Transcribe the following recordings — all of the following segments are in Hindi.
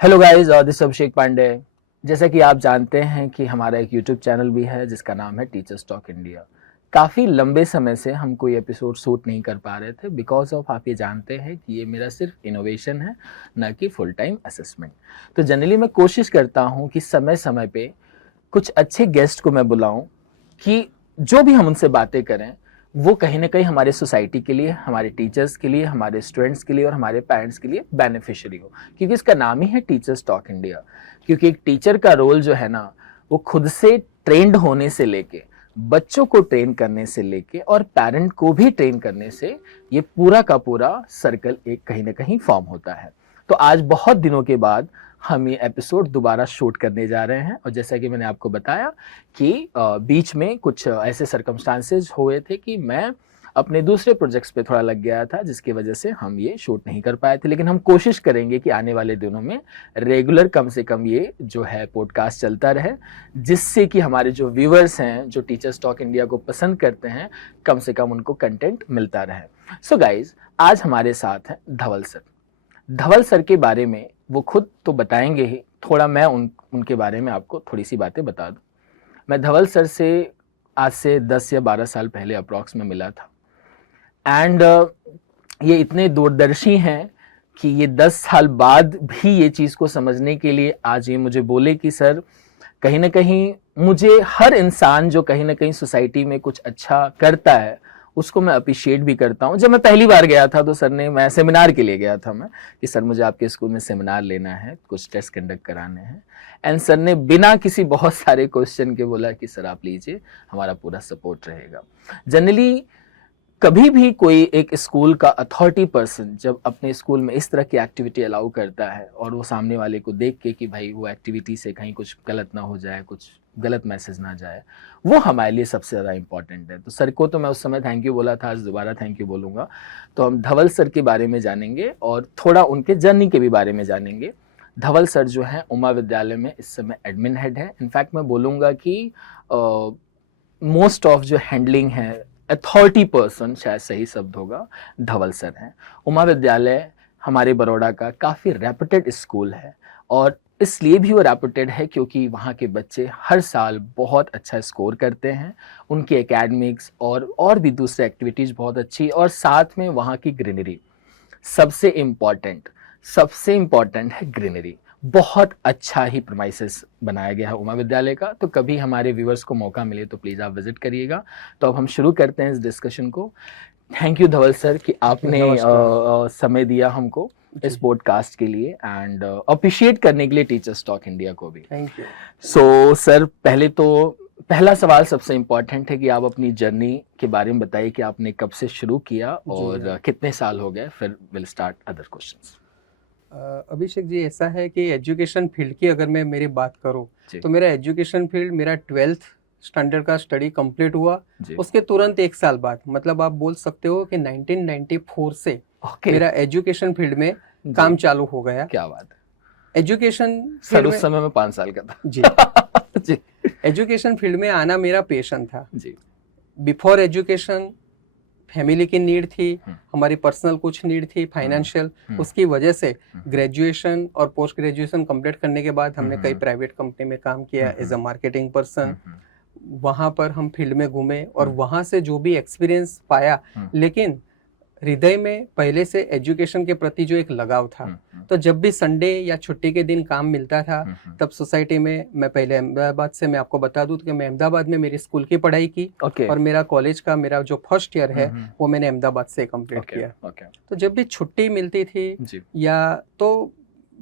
हेलो गाइस, दिस अभिषेक पांडे। जैसा कि आप जानते हैं कि हमारा एक यूट्यूब चैनल भी है जिसका नाम है टीचर्स टॉक इंडिया। काफ़ी लंबे समय से हम कोई एपिसोड शूट नहीं कर पा रहे थे बिकॉज ऑफ, आप ये जानते हैं कि ये मेरा सिर्फ इनोवेशन है, ना कि फुल टाइम असेसमेंट। तो जनरली मैं कोशिश करता हूँ कि समय समय पे कुछ अच्छे गेस्ट को मैं बुलाऊं कि जो भी हम उनसे बातें करें वो कहीं ना कहीं हमारे सोसाइटी के लिए, हमारे टीचर्स के लिए, हमारे स्टूडेंट्स के लिए और हमारे पेरेंट्स के लिए बेनिफिशियरी हो, क्योंकि इसका नाम ही है टीचर्स टॉक इंडिया। क्योंकि एक टीचर का रोल जो है ना, वो खुद से ट्रेंड होने से लेके, बच्चों को ट्रेन करने से लेके और पेरेंट को भी ट्रेन करने से ये पूरा का पूरा सर्कल एक कहीं ना कहीं फॉर्म होता है। तो आज बहुत दिनों के बाद हम ये एपिसोड दोबारा शूट करने जा रहे हैं, और जैसा कि मैंने आपको बताया कि बीच में कुछ ऐसे सर्कमस्टांसेस हुए थे कि मैं अपने दूसरे प्रोजेक्ट्स पे थोड़ा लग गया था, जिसकी वजह से हम ये शूट नहीं कर पाए थे। लेकिन हम कोशिश करेंगे कि आने वाले दिनों में रेगुलर कम से कम ये जो है पॉडकास्ट चलता रहे, जिससे कि हमारे जो व्यूअर्स हैं, जो टीचर्स टॉक इंडिया को पसंद करते हैं, कम से कम उनको कंटेंट मिलता रहे। सो गाइज, आज हमारे साथ हैं धवल सर। धवल सर के बारे में वो खुद तो बताएंगे ही, थोड़ा मैं उनके बारे में आपको थोड़ी सी बातें बता दूं। मैं धवल सर से आज से 10 या 12 साल पहले अप्रॉक्स में मिला था, एंड ये इतने दूरदर्शी हैं कि ये 10 साल बाद भी ये चीज़ को समझने के लिए आज ये मुझे बोले कि सर, कहीं ना कहीं मुझे हर इंसान जो कहीं ना कहीं सोसाइटी में कुछ अच्छा करता है उसको मैं अप्रिशिएट भी करता हूँ। जब मैं पहली बार गया था तो सर ने, मैं सेमिनार के लिए गया था मैं, कि सर मुझे आपके स्कूल में सेमिनार लेना है, कुछ टेस्ट कंडक्ट कराने हैं, एंड सर ने बिना किसी बहुत सारे क्वेश्चन के बोला कि सर आप लीजिए, हमारा पूरा सपोर्ट रहेगा। जनरली कभी भी कोई एक स्कूल का अथॉरिटी पर्सन जब अपने स्कूल में इस तरह की एक्टिविटी अलाउ करता है और वो सामने वाले को देख के कि भाई वो एक्टिविटी से कहीं कुछ गलत ना हो जाए, कुछ गलत मैसेज ना जाए, वो हमारे लिए सबसे ज़्यादा इंपॉर्टेंट है। तो सर को तो मैं उस समय थैंक यू बोला था, आज दोबारा थैंक यू बोलूँगा। तो हम धवल सर के बारे में जानेंगे और थोड़ा उनके जर्नी के भी बारे में जानेंगे। धवल सर जो हैं उमा विद्यालय में इस समय एडमिन हेड है। इनफैक्ट मैं बोलूँगा कि मोस्ट ऑफ जो हैंडलिंग है, अथॉरिटी पर्सन शायद सही शब्द होगा, धवल सर हैं। उमा विद्यालय हमारे बड़ौदा का काफ़ी रेपुटेड स्कूल है, और इसलिए भी वो रेपुटेड है क्योंकि वहाँ के बच्चे हर साल बहुत अच्छा स्कोर करते हैं। उनकी एकेडमिक्स और भी दूसरे एक्टिविटीज़ बहुत अच्छी, और साथ में वहाँ की ग्रीनरी सबसे इम्पॉर्टेंट है। ग्रीनरी बहुत अच्छा ही प्रमाइसेस बनाया गया है उमा विद्यालय का। तो कभी हमारे व्यूअर्स को मौका मिले तो प्लीज़ आप विजिट करिएगा। तो अब हम शुरू करते हैं इस डिस्कशन को। थैंक यू धवल सर कि आपने समय दिया हमको इस पॉडकास्ट के लिए, एंड अप्रिशिएट करने के लिए टीचर्स टॉक इंडिया को भी। Thank you. सो सर, पहला सवाल सबसे इम्पोर्टेंट है कि आप अपनी जर्नी के बारे में बताइए कि आपने कब से शुरू किया और कितने साल हो गए, फिर will start other questions. Abhishek ji, ऐसा है कि एजुकेशन फील्ड की अगर मैं मेरी बात करूं तो मेरा एजुकेशन फील्ड, मेरा 12th स्टैंडर्ड का स्टडी कंप्लीट हुआ। उसके तुरंत एक साल बाद, मतलब आप बोल सकते हो कि 1994 से मेरा एजुकेशन फील्ड में काम चालू हो गया। क्या बात है। एजुकेशन सर उस समय मैं 5 साल का था। जी जी। एजुकेशन फील्ड में आना मेरा पैशन था जी। बिफोर एजुकेशन फैमिली की नीड थी, हमारी पर्सनल कुछ नीड थी फाइनेंशियल, उसकी वजह से ग्रेजुएशन और पोस्ट ग्रेजुएशन कंप्लीट करने के बाद हमने कई प्राइवेट कंपनी में काम किया एज अ मार्केटिंग पर्सन। वहाँ पर हम फील्ड में घूमे और वहाँ से जो भी एक्सपीरियंस पाया, लेकिन हृदय में पहले से एजुकेशन के प्रति जो एक लगाव था, तो जब भी संडे या छुट्टी के दिन काम मिलता था तब सोसाइटी में, मैं पहले अहमदाबाद से, मैं आपको बता दूं कि मैं अहमदाबाद में मेरी स्कूल की पढ़ाई की और मेरा कॉलेज का मेरा जो फर्स्ट ईयर है वो मैंने अहमदाबाद से कंप्लीट किया। तो जब भी छुट्टी मिलती थी या तो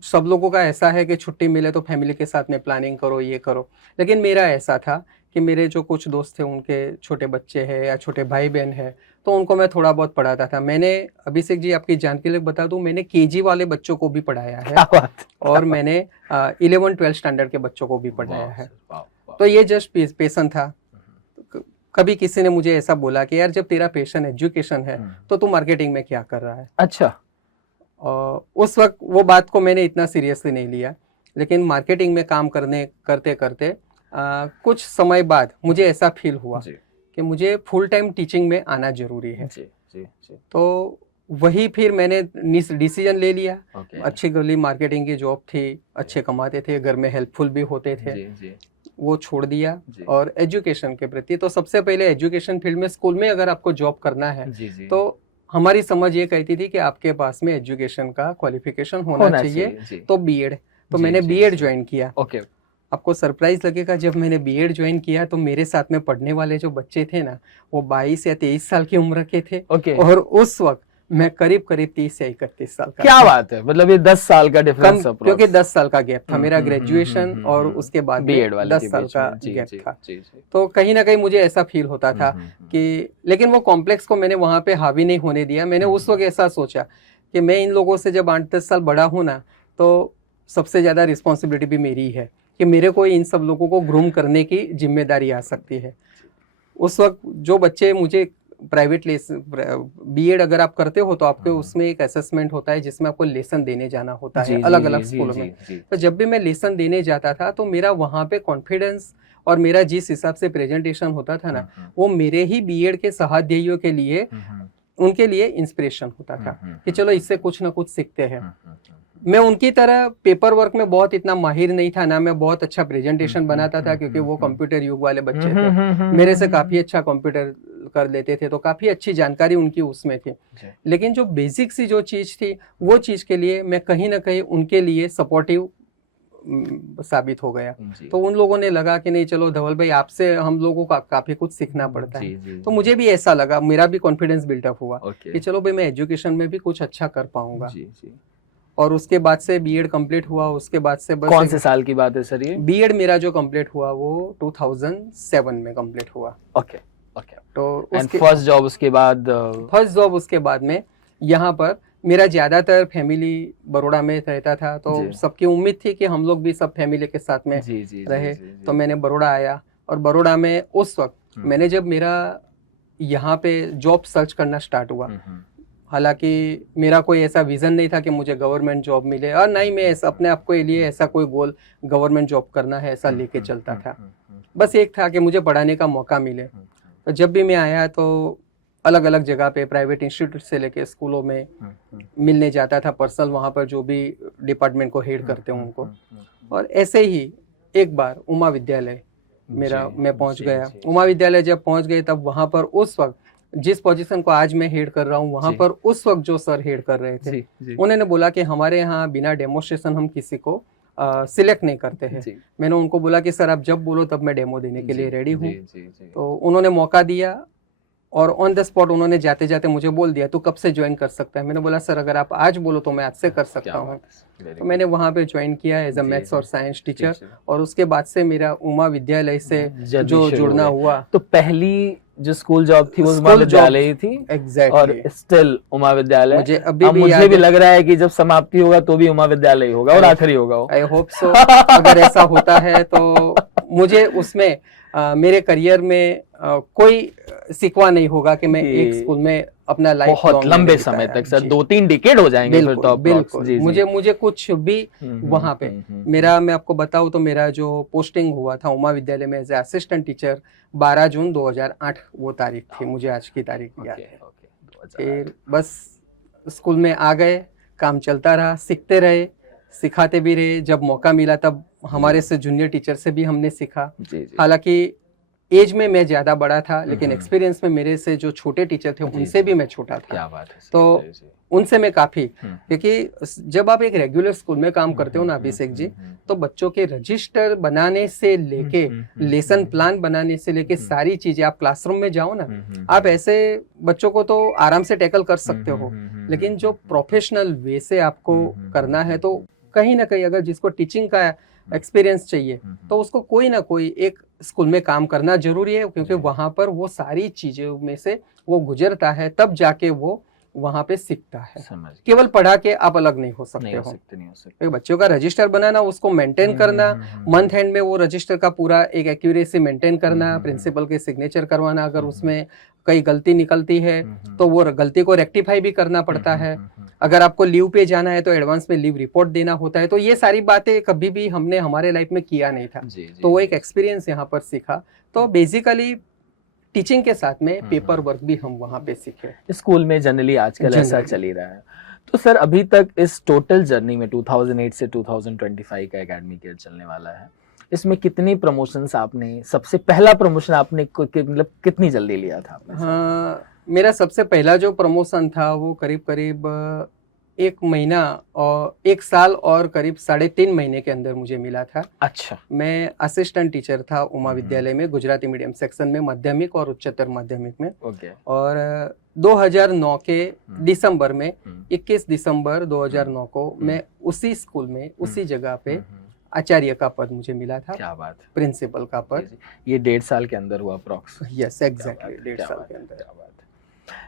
सब लोगों का ऐसा है कि छुट्टी मिले तो फैमिली के साथ में प्लानिंग करो, ये करो, लेकिन मेरा ऐसा था कि मेरे जो कुछ दोस्त थे उनके छोटे बच्चे हैं या छोटे भाई बहन हैं, तो उनको मैं थोड़ा बहुत पढ़ाता था। मैंने, अभिषेक जी आपकी जानकारी के लिए बता दूं, मैंने केजी वाले बच्चों को भी पढ़ाया है और मैंने 11-12 स्टैंडर्ड के बच्चों को भी पढ़ाया है। तो ये जस्ट पैशन था। कभी किसी ने मुझे ऐसा बोला कि यार जब तेरा पैशन एजुकेशन है तो तू मार्केटिंग में क्या कर रहा है। अच्छा। उस वक्त वो बात को मैंने इतना सीरियसली नहीं लिया, लेकिन मार्केटिंग में काम करते करते कुछ समय बाद मुझे ऐसा फील हुआ कि मुझे फुल टाइम टीचिंग में आना जरूरी है। जी, जी, जी। तो वही फिर मैंने डिसीजन ले लिया। ओके। अच्छी गली मार्केटिंग की जॉब थी, अच्छे कमाते थे, घर में हेल्पफुल भी होते थे, जी जी वो छोड़ दिया। जी और एजुकेशन के प्रति तो सबसे पहले एजुकेशन फील्ड में स्कूल में अगर आपको जॉब करना है जी जी तो हमारी समझ ये कहती थी कि आपके पास में एजुकेशन का क्वालिफिकेशन होना चाहिए, जी। तो बीएड। तो जी, मैंने जी, बीएड जी। ज्वाइन किया। ओके। आपको सरप्राइज लगेगा, जब मैंने बीएड ज्वाइन किया तो मेरे साथ में पढ़ने वाले जो बच्चे थे ना, वो 22 या 23 साल की उम्र के थे। ओके। और उस वक्त मैं करीब 30 या 31 साल का क्या था। बात है, मतलब ये 10 साल का कम, डिफरेंस क्योंकि 10 साल का गैप था मेरा ग्रेजुएशन और हम्म, उसके बाद बीएड में वाले 10 के साल बीच का में। जी गैप जी था। जी जी। तो कहीं ना कहीं मुझे ऐसा फील होता था कि, लेकिन वो कॉम्प्लेक्स को मैंने वहां पे हावी नहीं होने दिया। मैंने उस वक्त ऐसा सोचा कि मैं इन लोगों से जब 8-10 साल बड़ा हूं ना, तो सबसे ज्यादा रिस्पॉन्सिबिलिटी भी मेरी है कि मेरे को इन सब लोगों को ग्रूम करने की जिम्मेदारी आ सकती है। उस वक्त जो बच्चे मुझे प्राइवेट बीएड अगर आप करते हो तो आपके उसमें एक असेसमेंट होता है जिसमें आपको लेसन देने जाना होता है अलग अलग स्कूलों में। तो जब भी मैं लेसन देने जाता था तो मेरा वहाँ पे कॉन्फिडेंस और मेरा जिस हिसाब से प्रेजेंटेशन होता था ना, वो मेरे ही बीएड के सहाध्यायियों के लिए, उनके लिए इंस्पिरेशन होता था कि चलो इससे कुछ ना कुछ सीखते हैं। मैं उनकी तरह पेपर वर्क में बहुत इतना माहिर नहीं था ना, मैं बहुत अच्छा प्रेजेंटेशन बनाता था क्योंकि वो कंप्यूटर युग वाले बच्चे थे, मेरे से काफी अच्छा कंप्यूटर कर लेते थे, तो काफी अच्छी जानकारी उनकी उसमें थी। लेकिन जो बेसिक सी जो चीज थी, वो चीज के लिए मैं कहीं ना कहीं उनके लिए सपोर्टिव साबित हो गया। तो उन लोगों ने लगा कि नहीं चलो धवल भाई, आपसे हम लोगों को काफी कुछ सीखना पड़ता है। तो मुझे भी ऐसा लगा, मेरा भी कॉन्फिडेंस बिल्डअप हुआ कि चलो भाई मैं एजुकेशन में भी कुछ अच्छा कर पाऊंगा। और उसके बाद से बीएड कंप्लीट हुआ। उसके बाद से बस कौन से साल की बात है सर ये? बीएड मेरा जो कंप्लीट हुआ वो 2007 में कंप्लीट हुआ। Okay okay. तो उसके फर्स्ट जॉब उसके बाद? फर्स्ट जॉब उसके बाद में यहाँ पर मेरा ज्यादातर फैमिली बड़ौदा में रहता था, तो सबकी उम्मीद थी कि हम लोग भी सब फैमिली के साथ में रहे। तो मैंने बड़ौदा आया और बड़ौदा में उस वक्त मैंने जब मेरा यहाँ पे जॉब सर्च करना स्टार्ट हुआ, हालांकि मेरा कोई ऐसा विजन नहीं था कि मुझे गवर्नमेंट जॉब मिले, और नहीं मैं अपने आप के लिए ऐसा कोई गोल गवर्नमेंट जॉब करना है ऐसा लेके चलता था। बस एक था कि मुझे पढ़ाने का मौका मिले। तो जब भी मैं आया तो अलग अलग जगह पे प्राइवेट इंस्टीट्यूट से लेके स्कूलों में मिलने जाता था पर्सनल, वहाँ पर जो भी डिपार्टमेंट को हेड करते हैं उनको। और ऐसे ही एक बार उमा विद्यालय मैं पहुँच गया। उमा विद्यालय जब पहुँच गए तब वहाँ पर उस वक्त जिस पोजीशन को आज मैं हेड कर रहा हूँ, वहाँ पर उस वक्त जो सर हेड कर रहे थे, उन्होंने बोला कि हमारे यहाँ बिना डेमोस्ट्रेशन हम किसी को सिलेक्ट नहीं करते हैं। मैंने उनको बोला कि सर आप जब बोलो तब मैं डेमो देने के लिए रेडी हूँ। तो उन्होंने मौका दिया और ऑन द स्पॉट उन्होंने जाते जाते मुझे बोल दिया तू कब से ज्वाइन कर सकता है। मैंने बोला सर अगर आप आज बोलो तो मैं आज से कर सकता हूँ। तो मैंने वहाँ पे ज्वाइन किया एज अ मैथ्स और साइंस टीचर। और उसके बाद से मेरा उमा विद्यालय से जो जुड़ना हुआ। तो पहली जो स्कूल जॉब थी वो उमा विद्यालय ही थी। एग्जैक्टली। और स्टिल उमा विद्यालय मुझे अभी भी लग रहा है कि जब समाप्ति होगा तो भी उमा विद्यालय होगा और आखिरी होगा। I hope so. अगर ऐसा होता है तो मुझे उसमें मेरे करियर में कोई सिकवा नहीं होगा कि मैं एक स्कूल में अपना लाइफ बहुत लंबे समय तक सर 2-3 डिकेड हो जाएंगे फिर तो। बिल्कुल मुझे कुछ भी वहां पे मेरा, मैं आपको बताऊं तो मेरा जो पोस्टिंग हुआ था उमा विद्यालय में एज ए असिस्टेंट टीचर 12 जून 2008 वो तारीख थी, मुझे आज की तारीख याद है। फिर बस स्कूल में आ गए, काम चलता रहा, सीखते रहे, सिखाते भी रहे। जब मौका मिला तब हमारे से जूनियर टीचर से भी हमने सीखा। हालांकि एज में मैं ज्यादा बड़ा था लेकिन एक्सपीरियंस में मेरे से जो छोटे टीचर थे उनसे भी मैं छोटा था। क्या बात है। तो उनसे मैं काफी, क्योंकि जब आप एक रेगुलर स्कूल में काम करते हो ना अभिषेक जी, तो बच्चों के रजिस्टर बनाने से लेके लेसन प्लान बनाने से लेके सारी चीजें, आप क्लासरूम में जाओ ना, आप ऐसे बच्चों को तो आराम से टैकल कर सकते हो, लेकिन जो प्रोफेशनल वे से आपको करना है तो कहीं ना कहीं अगर जिसको टीचिंग का एक्सपीरियंस चाहिए तो उसको कोई ना कोई एक स्कूल में काम करना जरूरी है, क्योंकि वहां पर वो सारी चीजों में से वो गुजरता है, तब जाके वो वहां पे सीखता है। केवल पढ़ा के आप अलग नहीं हो सकते हो। बच्चों का रजिस्टर बनाना, उसको मेंटेन करना, मंथ एंड में वो रजिस्टर का पूरा एक एक्यूरेसी मेंटेन करना, प्रिंसिपल के सिग्नेचर करवाना, अगर उसमें कई गलती निकलती है तो वो गलती को रेक्टिफाई भी करना पड़ता है। अगर आपको लीव पे जाना है तो एडवांस में लीव रिपोर्ट देना होता है। तो ये सारी बातें कभी भी हमने हमारे लाइफ में किया नहीं था, तो वो एक एक्सपीरियंस यहाँ पर सीखा। तो बेसिकली टीचिंग के साथ में पेपर वर्क भी हम वहाँ पे सीखे। स्कूल में जनरली आजकल ऐसा चल ही रहा है। तो सर अभी तक इस टोटल जर्नी में 2008 से 2025 का एकेडमिक ईयर चलने वाला है, इसमें कितनी प्रमोशंस आपने, सबसे पहला प्रमोशन आपने मतलब कितनी जल्दी लिया था आपने? हाँ, मेरा सबसे पहला जो प्रमोशन था वो करीब करीब 1 महीना और 1 साल और करीब 3.5 महीने के अंदर मुझे मिला था। अच्छा। मैं असिस्टेंट टीचर था उमा विद्यालय में, गुजराती मीडियम सेक्शन में, माध्यमिक और उच्चतर माध्यमिक में। ओके। और 2009 के दिसंबर में 21 दिसंबर 2009 को मैं उसी स्कूल में उसी जगह पे आचार्य का पद मुझे मिला था। क्या बात है। प्रिंसिपल का पद। ये 1.5 साल के अंदर हुआ अप्रॉक्स? यस, एग्जैक्टली 1.5 साल के अंदर। क्या बात है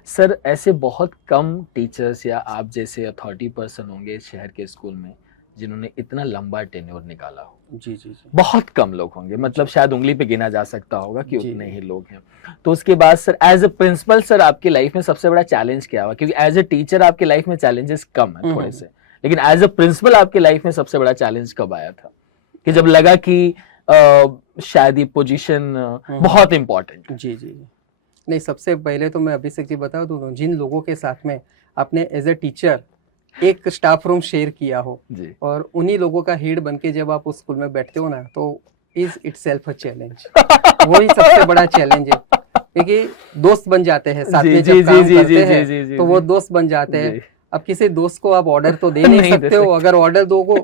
सर। ऐसे बहुत कम टीचर्स या आप जैसे अथॉरिटी पर्सन होंगे इस शहर के स्कूल में जिन्होंने इतना लंबा टेन्योर निकाला हो। जी जी जी। बहुत कम लोग होंगे, मतलब शायद उंगली पे गिना जा सकता होगा कि उतने ही लोग हैं। तो उसके बाद sir as a principal sir आपकी लाइफ में सबसे बड़ा चैलेंज क्या हुआ? क्योंकि एज अ टीचर आपकी लाइफ में चैलेंजेस कम है थोड़े से, लेकिन एज अ प्रिंसिपल आपकी लाइफ में सबसे बड़ा चैलेंज कब आया था कि जब लगा कि शायद ये पोजीशन बहुत इंपॉर्टेंट? जी जी। नहीं, सबसे पहले तो मैं अभिषेक जी बता दूं, जिन लोगों के साथ में आपने एज ए टीचर एक स्टाफ रूम शेयर किया हो जी, और उन्हीं लोगों का हेड बन के जब आप उस स्कूल में बैठते हो ना, तो इज इटसेल्फ अ चैलेंज। वही सबसे बड़ा चैलेंज है, क्योंकि दोस्त बन जाते हैं साथ में जब काम करते हैं, तो वो दोस्त बन जाते हैं। अब किसी दोस्त को आप ऑर्डर तो दे नहीं सकते हो, अगर ऑर्डर दोगे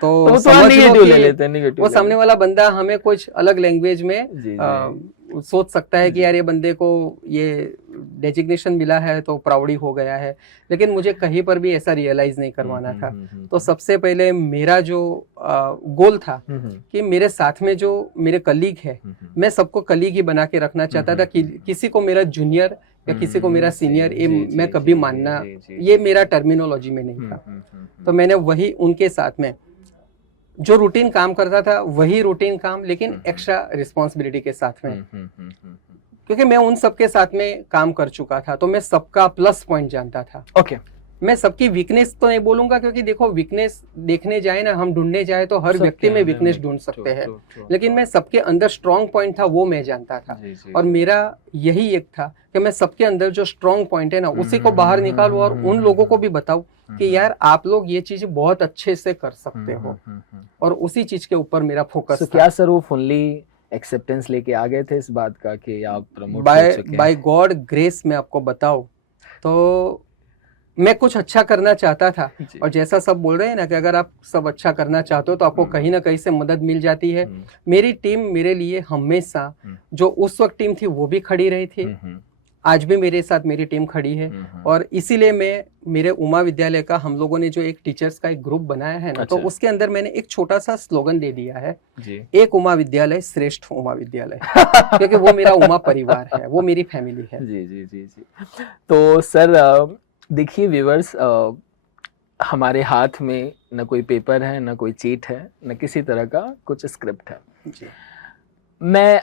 तो समझ लो कि वो सामने वाला बंदा हमें कुछ अलग लैंग्वेज में सोच सकता है कि यार ये बंदे को ये डेजिग्नेशन मिला है तो प्राउडी हो गया है, लेकिन मुझे कहीं पर भी ऐसा रियलाइज नहीं करवाना था। तो सबसे पहले मेरा जो गोल था कि मेरे साथ में जो मेरे कलीग है, मैं सबको कलीग ही बना के रखना चाहता था। कि किसी को मेरा जूनियर या किसी को मेरा सीनियर ये मैं कभी मानना, ये मेरा टर्मिनोलॉजी में नहीं था। तो मैंने वही उनके साथ में जो रूटीन काम करता था वही रूटीन काम, लेकिन एक्स्ट्रा रिस्पॉन्सिबिलिटी के साथ में, क्योंकि मैं उन सबके साथ में काम कर चुका था तो मैं सबका प्लस पॉइंट जानता था। ओके। मैं सबकी वीकनेस तो नहीं बोलूंगा, क्योंकि देखो वीकनेस देखने जाए ना, हम ढूंढने जाए तो हर व्यक्ति में वीकनेस ढूंढ सकते हैं, लेकिन मैं सबके अंदर स्ट्रॉन्ग पॉइंट था वो मैं जानता था। और मेरा यही एक था कि मैं सबके अंदर जो स्ट्रॉन्ग पॉइंट है ना उसी को बाहर निकालूं और उन लोगों को भी बताऊं कि यार आप लोग ये चीज बहुत अच्छे से कर सकते हो, और उसी चीज के ऊपर मेरा फोकस था। क्या सर वो फुल्ली एक्सेप्टेंस लेके आ गए थे इस बात का कि आप प्रमोट कर चुके हैं? बाय गॉड ग्रेस मैं आपको बताऊं तो मैं कुछ अच्छा करना चाहता था, और जैसा सब बोल रहे हैं ना कि अगर आप सब अच्छा करना चाहते हो तो आपको कहीं ना कहीं से मदद मिल जाती है। मेरी टीम मेरे लिए हमेशा, जो उस वक्त टीम थी वो भी खड़ी रही थी, आज भी मेरे साथ मेरी टीम खड़ी है। और इसीलिए मैं मेरे उमा विद्यालय का, हम लोगों ने जो एक टीचर्स का एक ग्रुप बनाया है ना, तो उसके अंदर मैंने एक छोटा सा स्लोगन दे दिया है, एक उमा विद्यालय श्रेष्ठ उमा विद्यालय, क्योंकि वो मेरा उमा परिवार है, वो मेरी फैमिली है। जी जी जी जी। तो सर देखिए व्यूअर्स, हमारे हाथ में न कोई पेपर है, न कोई चीट है, न किसी तरह का कुछ स्क्रिप्ट है जी।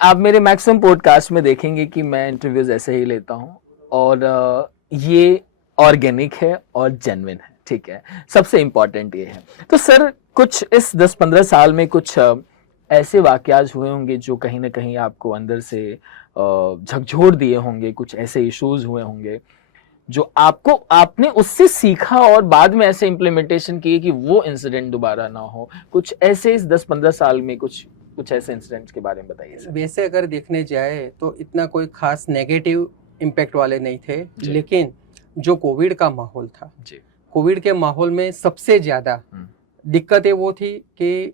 आप मेरे मैक्सिमम पॉडकास्ट में देखेंगे कि मैं इंटरव्यूज ऐसे ही लेता हूँ, और ये ऑर्गेनिक है और जेन्युइन है, ठीक है, सबसे इम्पोर्टेंट ये है। तो सर कुछ इस 10-15 साल में कुछ ऐसे वाकयात हुए होंगे जो कहीं ना कहीं आपको अंदर से झकझोर दिए होंगे, कुछ ऐसे इश्यूज हुए होंगे जो आपने उससे सीखा और बाद में ऐसे इम्प्लीमेंटेशन किए कि वो इंसिडेंट दोबारा ना हो। कुछ ऐसे इस 10-15 साल में कुछ ऐसे इंसिडेंट्स के बारे में बताइए सर। वैसे अगर देखने जाए तो इतना कोई खास नेगेटिव इम्पैक्ट वाले नहीं थे, लेकिन जो कोविड का माहौल था, कोविड के माहौल में सबसे ज्यादा दिक्कतें वो थी कि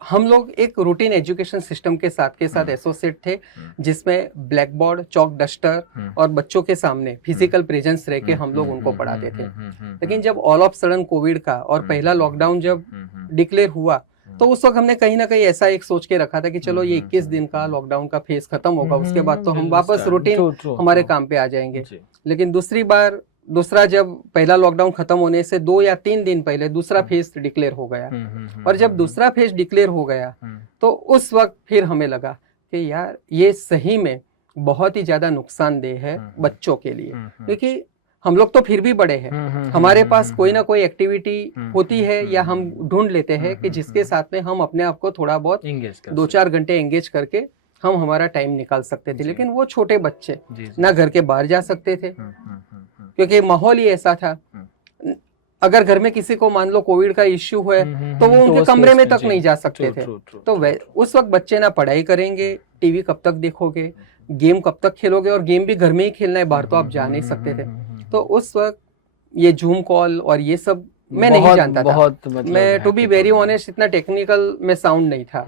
हम लोग एक रूटीन एजुकेशन सिस्टम के साथ एसोसिएट थे, जिसमें ब्लैक बोर्ड, चौक डस्टर और बच्चों के सामने फिजिकल प्रेजेंस रह के हम लोग उनको पढ़ाते थे। लेकिन जब ऑल ऑफ सडन कोविड का और पहला लॉकडाउन जब डिक्लेयर हुआ, तो उस वक्त हमने कहीं ना कहीं ऐसा एक सोच के रखा था कि चलो ये 21 दिन का लॉकडाउन का फेज खत्म होगा, उसके बाद तो हम वापस रूटीन हमारे काम पे आ जाएंगे। लेकिन दूसरा जब पहला लॉकडाउन खत्म होने से 2 या 3 दिन पहले दूसरा फेज डिक्लेयर हो गया, और जब दूसरा फेज डिक्लेयर हो गया तो उस वक्त फिर हमें लगा कि यार ये सही में बहुत ही ज्यादा नुकसानदेह है बच्चों के लिए, क्योंकि हम लोग तो फिर भी बड़े हैं, हमारे पास कोई ना कोई एक्टिविटी होती है या हम ढूंढ लेते हैं कि जिसके साथ में हम अपने आप को थोड़ा बहुत 2-4 घंटे एंगेज करके हम हमारा टाइम निकाल सकते थे। जी। लेकिन वो छोटे बच्चे जी जी। ना घर के बाहर जा सकते थे, हम्म। क्योंकि माहौल ही ऐसा था। अगर घर में किसी को मान लो कोविड का इश्यू है तो वो उनके कमरे में तक नहीं जा सकते थे। तो उस वक्त बच्चे ना पढ़ाई करेंगे, टीवी कब तक देखोगे, गेम कब तक खेलोगे, और गेम भी घर में ही खेलना है, बाहर तो आप जा नहीं सकते थे। तो उस वक्त ये जूम कॉल और ये सब मैं नहीं जानता था। मतलब मैं टू बी वेरी ऑनेस्ट इतना टेक्निकल में साउंड नहीं था।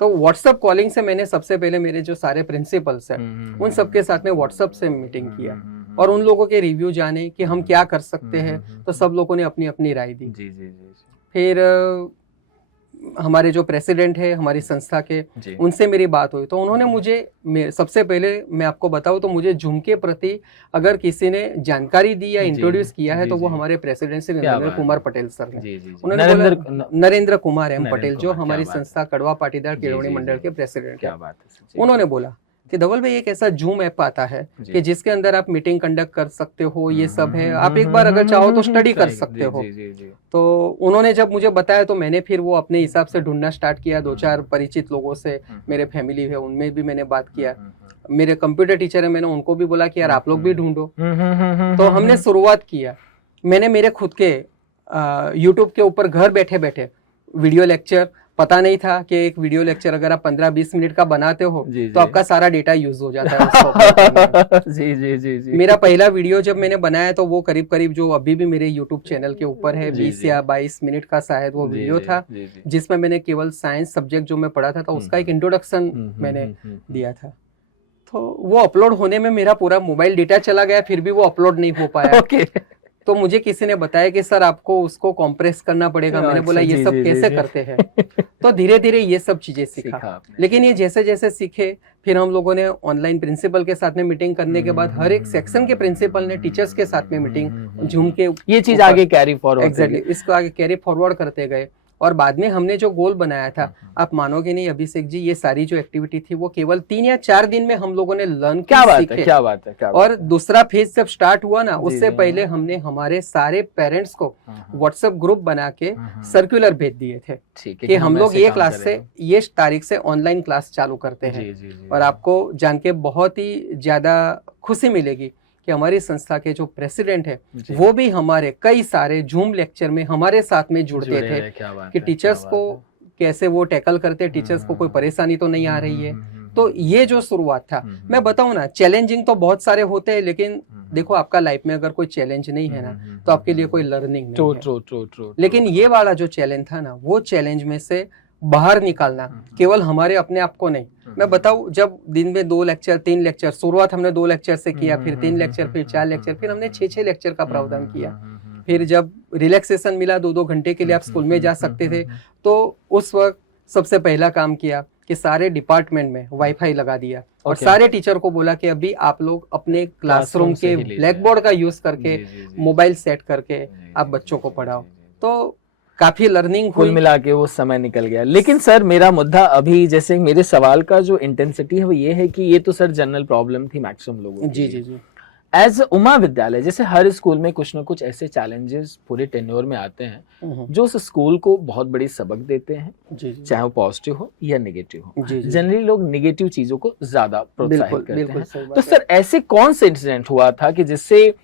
तो व्हाट्सएप कॉलिंग से मैंने सबसे पहले मेरे जो सारे प्रिंसिपल्स हैं उन सबके साथ में व्हाट्सएप से मीटिंग किया और उन लोगों के रिव्यू जाने कि हम क्या कर सकते हैं। तो सब लोगों ने अपनी अपनी राय दी। जी जी जी। फिर हमारे जो प्रेसिडेंट है हमारी संस्था के, उनसे मेरी बात हुई तो उन्होंने मुझे सबसे पहले मैं आपको बताऊं तो मुझे जूम के प्रति अगर किसी ने जानकारी दी या इंट्रोड्यूस किया है तो वो हमारे प्रेसिडेंट श्री नरेंद्र कुमार पटेल सर ने। उन्होंने बोला नरेंद्र कुमार एम पटेल, जो हमारी संस्था कड़वा पाटीदार केळवणी मंडल के प्रेसिडेंट है। उन्होंने बोला कि धवल भाई एक ऐसा जूम ऐप आता है कि जिसके अंदर आप मीटिंग कंडक्ट कर सकते हो, ये सब है, आप एक बार अगर चाहो तो स्टडी कर सकते हो। तो उन्होंने जब मुझे बताया तो मैंने फिर वो अपने हिसाब से ढूंढना स्टार्ट किया। 2-4 परिचित लोगों से, मेरे फैमिली है उनमें भी मैंने बात किया। मेरे कंप्यूटर टीचर है, मैंने उनको भी बोला कि यार आप लोग भी ढूंढो। तो हमने शुरुआत किया। मैंने मेरे खुद के यूट्यूब के ऊपर घर बैठे बैठे वीडियो लेक्चर, पता नहीं था कि एक वीडियो लेक्चर अगर आप 15-20 मिनट का बनाते हो तो आपका सारा डेटा यूज हो जाता है। जी जी जी जी। मेरा पहला वीडियो जब मैंने बनाया तो वो करीब करीब जो अभी भी मेरे यूट्यूब चैनल के ऊपर है 20 या 22 मिनट का शायद वो वीडियो था, जिसमें मैंने केवल साइंस सब्जेक्ट जो मैं पढ़ा था उसका एक इंट्रोडक्शन मैंने दिया था। तो वो अपलोड होने में मेरा पूरा मोबाइल डेटा चला गया, फिर भी वो अपलोड नहीं हो पाया। तो मुझे किसी ने बताया कि सर आपको उसको कॉम्प्रेस करना पड़ेगा। मैंने बोला ये सब कैसे करते हैं? तो धीरे धीरे ये सब चीजें सीखा। लेकिन ये जैसे जैसे सीखे फिर हम लोगों ने ऑनलाइन प्रिंसिपल के साथ में मीटिंग करने के बाद हर एक सेक्शन के प्रिंसिपल ने टीचर्स के साथ में मीटिंग झूम के ये चीज आगे कैरी फॉरवर्ड, एग्जैक्टली इसको आगे कैरी फॉरवर्ड करते गए। और बाद में हमने जो गोल बनाया था, आप मानोगे नहीं अभिषेक जी, ये सारी जो एक्टिविटी थी वो केवल 3 या 4 दिन में हम लोगों ने लर्न क्या बात है। और दूसरा फेज जब स्टार्ट हुआ ना, उससे पहले हमने हमारे सारे पेरेंट्स को व्हाट्सएप ग्रुप बना के सर्कुलर भेज दिए थे कि हम लोग ये क्लास से ये तारीख से ऑनलाइन क्लास चालू करते हैं। और आपको जान के बहुत ही ज्यादा खुशी मिलेगी कि हमारी संस्था के जो प्रेसिडेंट है वो भी हमारे कई सारे जूम लेक्चर में हमारे साथ में जुड़ते थे कि टीचर्स को कैसे वो टैकल करते, टीचर्स को कोई परेशानी तो नहीं आ रही है। तो ये जो शुरुआत था, मैं बताऊं ना, चैलेंजिंग तो बहुत सारे होते हैं, लेकिन देखो आपका लाइफ में अगर कोई चैलेंज नहीं है ना तो आपके लिए कोई लर्निंग नहीं है। लेकिन ये वाला जो चैलेंज था ना, वो चैलेंज में से बाहर निकालना केवल हमारे अपने आप को नहीं। मैं बताऊं, जब दिन में 2 लेक्चर 3 लेक्चर, शुरुआत हमने 2 लेक्चर से किया, फिर 3 लेक्चर, फिर 4 लेक्चर, फिर हमने 6-6 लेक्चर का प्रावधान किया। फिर जब रिलैक्सेशन मिला 2-2 घंटे के लिए आप स्कूल में जा सकते थे, तो उस वक्त सबसे पहला काम किया कि सारे डिपार्टमेंट में वाईफाई लगा दिया और सारे टीचर को बोला कि अभी आप लोग अपने क्लासरूम के ब्लैक बोर्ड का यूज करके मोबाइल सेट करके आप बच्चों को पढ़ाओ। तो काफी लर्निंग कुल मिला के वो समय निकल गया। लेकिन सर मेरा मुद्दा अभी, जैसे मेरे सवाल का जो इंटेंसिटी है वो ये है कि ये तो सर जनरल प्रॉब्लम थी मैक्सिमम लोगों की। जी। एज उमा विद्यालय, जैसे हर स्कूल में कुछ ना कुछ ऐसे चैलेंजेस पूरे टेन्योर में आते हैं जो उस स्कूल को बहुत बड़ी सबक देते हैं, चाहे वो पॉजिटिव हो या नेगेटिव हो। जनरली लोग नेगेटिव चीजों को ज्यादा प्रोत्साहित करते हैं। तो सर ऐसे कौन सा इंसिडेंट हुआ था कि जिससे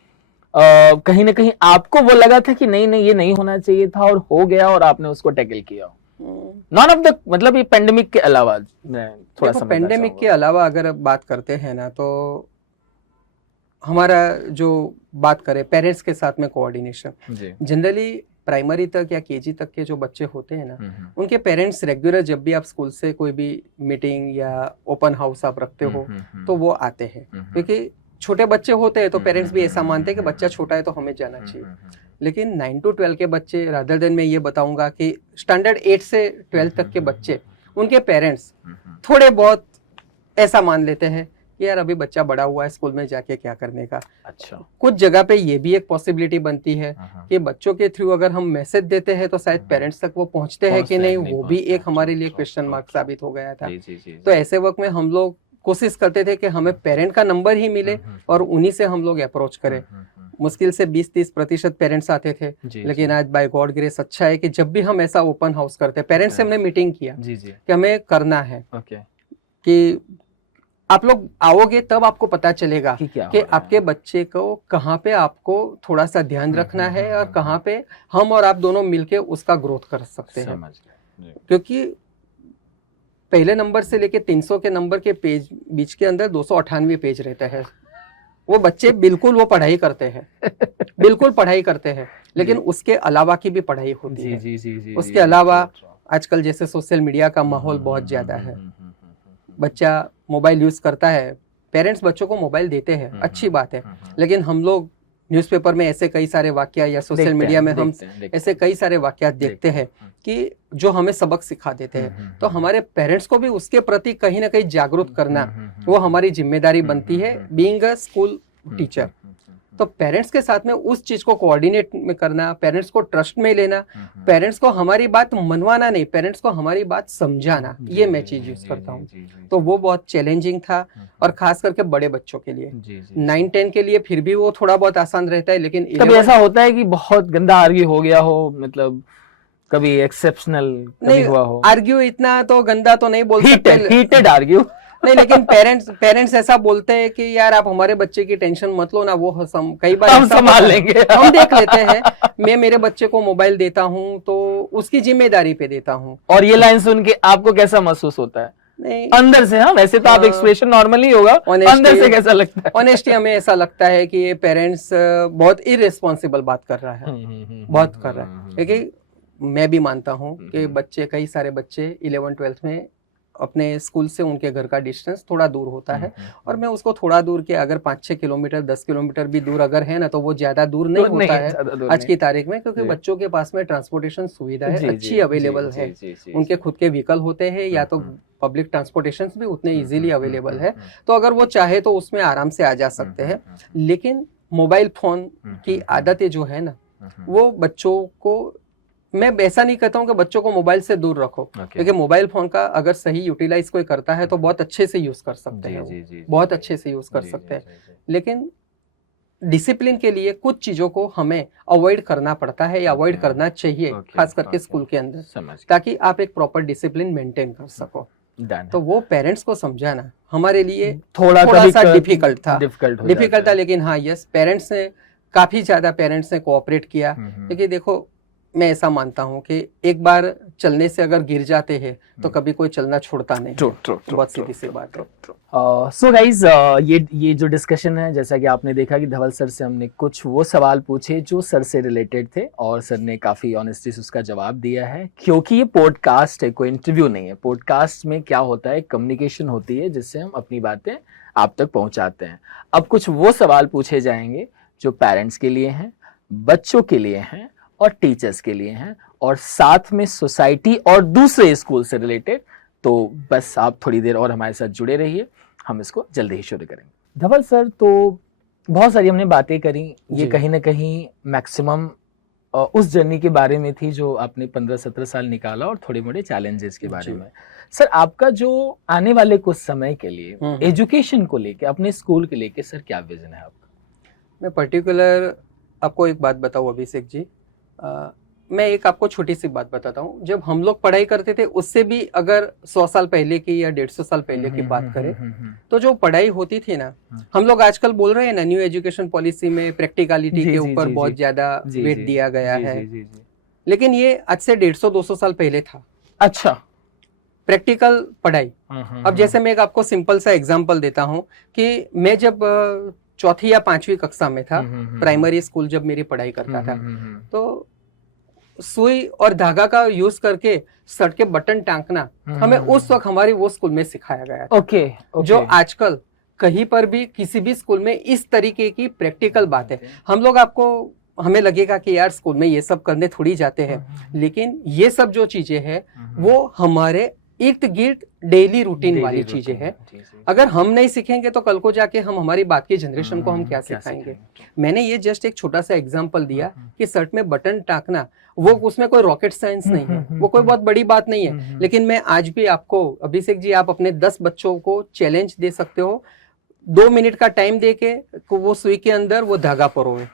कहीं ना कहीं आपको वो लगा था कि नहीं ये नहीं होना चाहिए था और हो गया और आपने उसको टैकल किया? नॉन ऑफ द, मतलब ये पेंडेमिक के अलावा, थोड़ा सा पेंडेमिक के अलावा अगर बात करते हैं ना, तो हमारा जो बात करें पेरेंट्स के साथ में कोऑर्डिनेशन, जनरली प्राइमरी तक या केजी तक के जो बच्चे होते हैं ना, उनके पेरेंट्स रेगुलर जब भी आप स्कूल से कोई भी मीटिंग या ओपन हाउस आप रखते हो तो वो आते हैं, क्योंकि छोटे बच्चे होते हैं तो पेरेंट्स भी ऐसा मानते हैं कि बच्चा छोटा है तो हमें जाना चाहिए। लेकिन 9 to 12 के बच्चे, रादर देन मैं ये बताऊंगा कि स्टैंडर्ड 8 से 12 तक के बच्चे, उनके पेरेंट्स थोड़े बहुत ऐसा मान लेते हैं कि यार अभी बच्चा बड़ा हुआ है, स्कूल में जाके क्या करने का। अच्छा, कुछ जगह पे ये भी एक पॉसिबिलिटी बनती है कि बच्चों के थ्रू अगर हम मैसेज देते हैं तो शायद पेरेंट्स तक वो पहुंचते हैं कि नहीं, वो भी एक हमारे लिए क्वेश्चन मार्क साबित हो गया था। तो ऐसे वक्त में हम लोग कोशिश करते थे कि हमें पेरेंट का नंबर ही मिले और उन्हीं से हम लोग अप्रोच करें। मुश्किल से 20-30% पेरेंट्स आते थे, लेकिन आज बाय गॉड ग्रेस अच्छा है कि जब भी हम ऐसा ओपन हाउस करते हैं, पेरेंट्स से हमने मीटिंग किया कि हमें करना है। कि आप लोग आओगे तब आपको पता चलेगा कि क्या कि हो रहा आपके बच्चे को कहाँ पे आपको थोड़ा सा ध्यान रखना है और कहाँ पे हम और आप दोनों मिलके उसका ग्रोथ कर सकते हैं। समझ गए। क्योंकि पहले नंबर से लेके 300 के नंबर के पेज बीच के अंदर 298 पेज रहते हैं। वो बच्चे बिल्कुल वो पढ़ाई करते हैं, बिल्कुल पढ़ाई करते हैं, लेकिन उसके अलावा की भी पढ़ाई होती जी है। जी जी जी उसके अलावा आजकल जैसे सोशल मीडिया का माहौल बहुत ज्यादा है, बच्चा मोबाइल यूज करता है, पेरेंट्स बच्चों को मोबाइल देते हैं, अच्छी बात है, लेकिन हम लोग न्यूज़पेपर में ऐसे कई सारे वाक्य या सोशल मीडिया में हम ऐसे कई सारे वाक्य देखते हैं कि जो हमें सबक सिखा देते हैं। तो हमारे पेरेंट्स को भी उसके प्रति कहीं ना कहीं जागरूक करना वो हमारी जिम्मेदारी बनती है, बीइंग अ स्कूल टीचर। तो पेरेंट्स के साथ में उस चीज को कोऑर्डिनेट में करना, पेरेंट्स को ट्रस्ट में लेना, पेरेंट्स को हमारी बात मनवाना नहीं, पेरेंट्स को हमारी बात समझाना, ये मैं चीज यूज करता हूँ। तो वो बहुत चैलेंजिंग था, और खास करके बड़े बच्चों के लिए। 9-10 के लिए फिर भी वो थोड़ा बहुत आसान रहता है, लेकिन कभी ऐसा होता है कि बहुत गंदा आर्ग्यू हो गया हो, मतलब कभी एक्सेप्शनल कभी हुआ हो? आर्ग्यू इतना तो गंदा तो नहीं बोल सकते, हीटेड आर्ग्यू नहीं, लेकिन पेरेंट्स ऐसा बोलते हैं कि यार आप हमारे बच्चे की टेंशन मत लो ना, वो कई बार हम संभाल लेंगे, हम देख लेते हैं। मैं मेरे बच्चे को मोबाइल देता हूँ तो उसकी जिम्मेदारी पे देता हूँ। और ये लाइन सुन के आपको कैसा महसूस होता है? नहीं, अंदर से, हाँ वैसे तो आप एक्सप्रेशन नॉर्मली होगा, अंदर से कैसा लगता है? ऑनेस्टली हमें ऐसा लगता है कि ये पेरेंट्स बहुत इररिस्पॉन्सिबल बात कर रहा है, बहुत कर रहा है। क्योंकि मैं भी मानता हूँ कि बच्चे, कई सारे बच्चे 11th-12th में अपने स्कूल से उनके घर का डिस्टेंस थोड़ा दूर होता है, और मैं उसको थोड़ा दूर के, अगर 5-6 किलोमीटर 10 किलोमीटर भी दूर अगर है ना, तो वो ज्यादा दूर नहीं होता है आज की तारीख में, क्योंकि बच्चों के पास में ट्रांसपोर्टेशन सुविधा है, अच्छी अवेलेबल है, उनके खुद के व्हीकल होते हैं, या तो पब्लिक ट्रांसपोर्टेशन भी उतने इजीली अवेलेबल है। तो अगर वो चाहे तो उसमें आराम से आ जा सकते हैं। लेकिन मोबाइल फोन की आदतें जो है ना, वो बच्चों को, मैं ऐसा नहीं कहता हूँ कि बच्चों को मोबाइल से दूर रखो, क्योंकि मोबाइल फोन का अगर सही यूटिलाइज कोई करता है तो बहुत अच्छे से यूज कर सकते हैं, बहुत अच्छे से यूज कर सकते हैं। लेकिन डिसिप्लिन के लिए कुछ चीजों को हमें अवॉइड करना पड़ता है, या अवॉइड करना चाहिए, खास करके स्कूल के अंदर, ताकि आप एक प्रॉपर डिसिप्लिन मेंटेन कर सको। तो वो पेरेंट्स को समझाना हमारे लिए थोड़ा सा डिफिकल्ट था, लेकिन हाँ यस, पेरेंट्स ने काफी ज्यादा कोऑपरेट किया। क्योंकि देखो, मैं ऐसा मानता हूँ कि एक बार चलने से अगर गिर जाते हैं तो कभी कोई चलना छोड़ता नहीं। बहुत सीधी सी बात है। सो गाइज, ये जो डिस्कशन है, जैसा कि आपने देखा कि धवल सर से हमने कुछ वो सवाल पूछे जो सर से रिलेटेड थे, और सर ने काफ़ी ऑनेस्टी से उसका जवाब दिया है। क्योंकि ये पॉडकास्ट है, कोई इंटरव्यू नहीं है। पॉडकास्ट में क्या होता है, कम्युनिकेशन होती है, जिससे हम अपनी बातें आप तक पहुंचाते हैं। अब कुछ वो सवाल पूछे जाएंगे जो पेरेंट्स के लिए हैं, बच्चों के लिए हैं, और टीचर्स के लिए हैं, और साथ में सोसाइटी और दूसरे स्कूल से रिलेटेड। तो बस आप थोड़ी देर और हमारे साथ जुड़े रहिए, हम इसको जल्दी ही शुरू करेंगे। धवल सर, तो बहुत सारी हमने बातें करी, ये कहीं ना कहीं मैक्सिमम उस जर्नी के बारे में थी जो आपने 15-17 साल निकाला, और थोड़े मोड़े चैलेंजेस के बारे में। सर, आपका जो आने वाले कुछ समय के लिए एजुकेशन को लेके, अपने स्कूल के लेके सर क्या विजन है आपका? मैं पर्टिकुलर आपको एक बात बताऊं अभिषेक जी, मैं एक आपको छोटी सी बात बताता हूँ। जब हम लोग पढ़ाई करते थे, उससे भी अगर 100 साल पहले की या 150 साल पहले की बात करें, तो जो पढ़ाई होती थी ना, हम लोग आजकल बोल रहे हैं ना, न्यू एजुकेशन पॉलिसी में प्रैक्टिकलिटी के ऊपर बहुत ज्यादा वेट दिया गया है, लेकिन ये आज से 150-200 साल पहले था। अच्छा, प्रैक्टिकल पढ़ाई। अब जैसे मैं एक आपको सिंपल सा एग्जाम्पल देता हूँ कि मैं जब 4th या 5वीं कक्षा में था, प्राइमरी स्कूल जब मेरी पढ़ाई करता था, तो सुई और धागा का यूज करके शर्ट के बटन टांकना हमें उस वक्त हमारी वो स्कूल में सिखाया गया था। ओके। जो आजकल कहीं पर भी किसी भी स्कूल में इस तरीके की प्रैक्टिकल बात है। हम लोग हमें लगेगा कि यार स्कूल में ये सब करने थोड़ी जाते हैं, लेकिन ये सब जो चीजें हैं वो हमारे इर्द गिर्द डेली रूटीन वाली चीजें हैं। अगर हम नहीं सीखेंगे तो कल को जाके हम हमारी बात की जनरेशन को हम क्या सिखाएंगे। मैंने ये जस्ट एक छोटा सा एग्जांपल दिया कि शर्ट में बटन टांकना, वो उसमें कोई रॉकेट साइंस नहीं है, वो कोई बहुत बड़ी बात नहीं है। लेकिन मैं आज भी आपको, अभिषेक जी, आप अपने 10 बच्चों को चैलेंज दे सकते हो, 2 मिनट का टाइम दे के वो सुई के अंदर वो धागा परोए,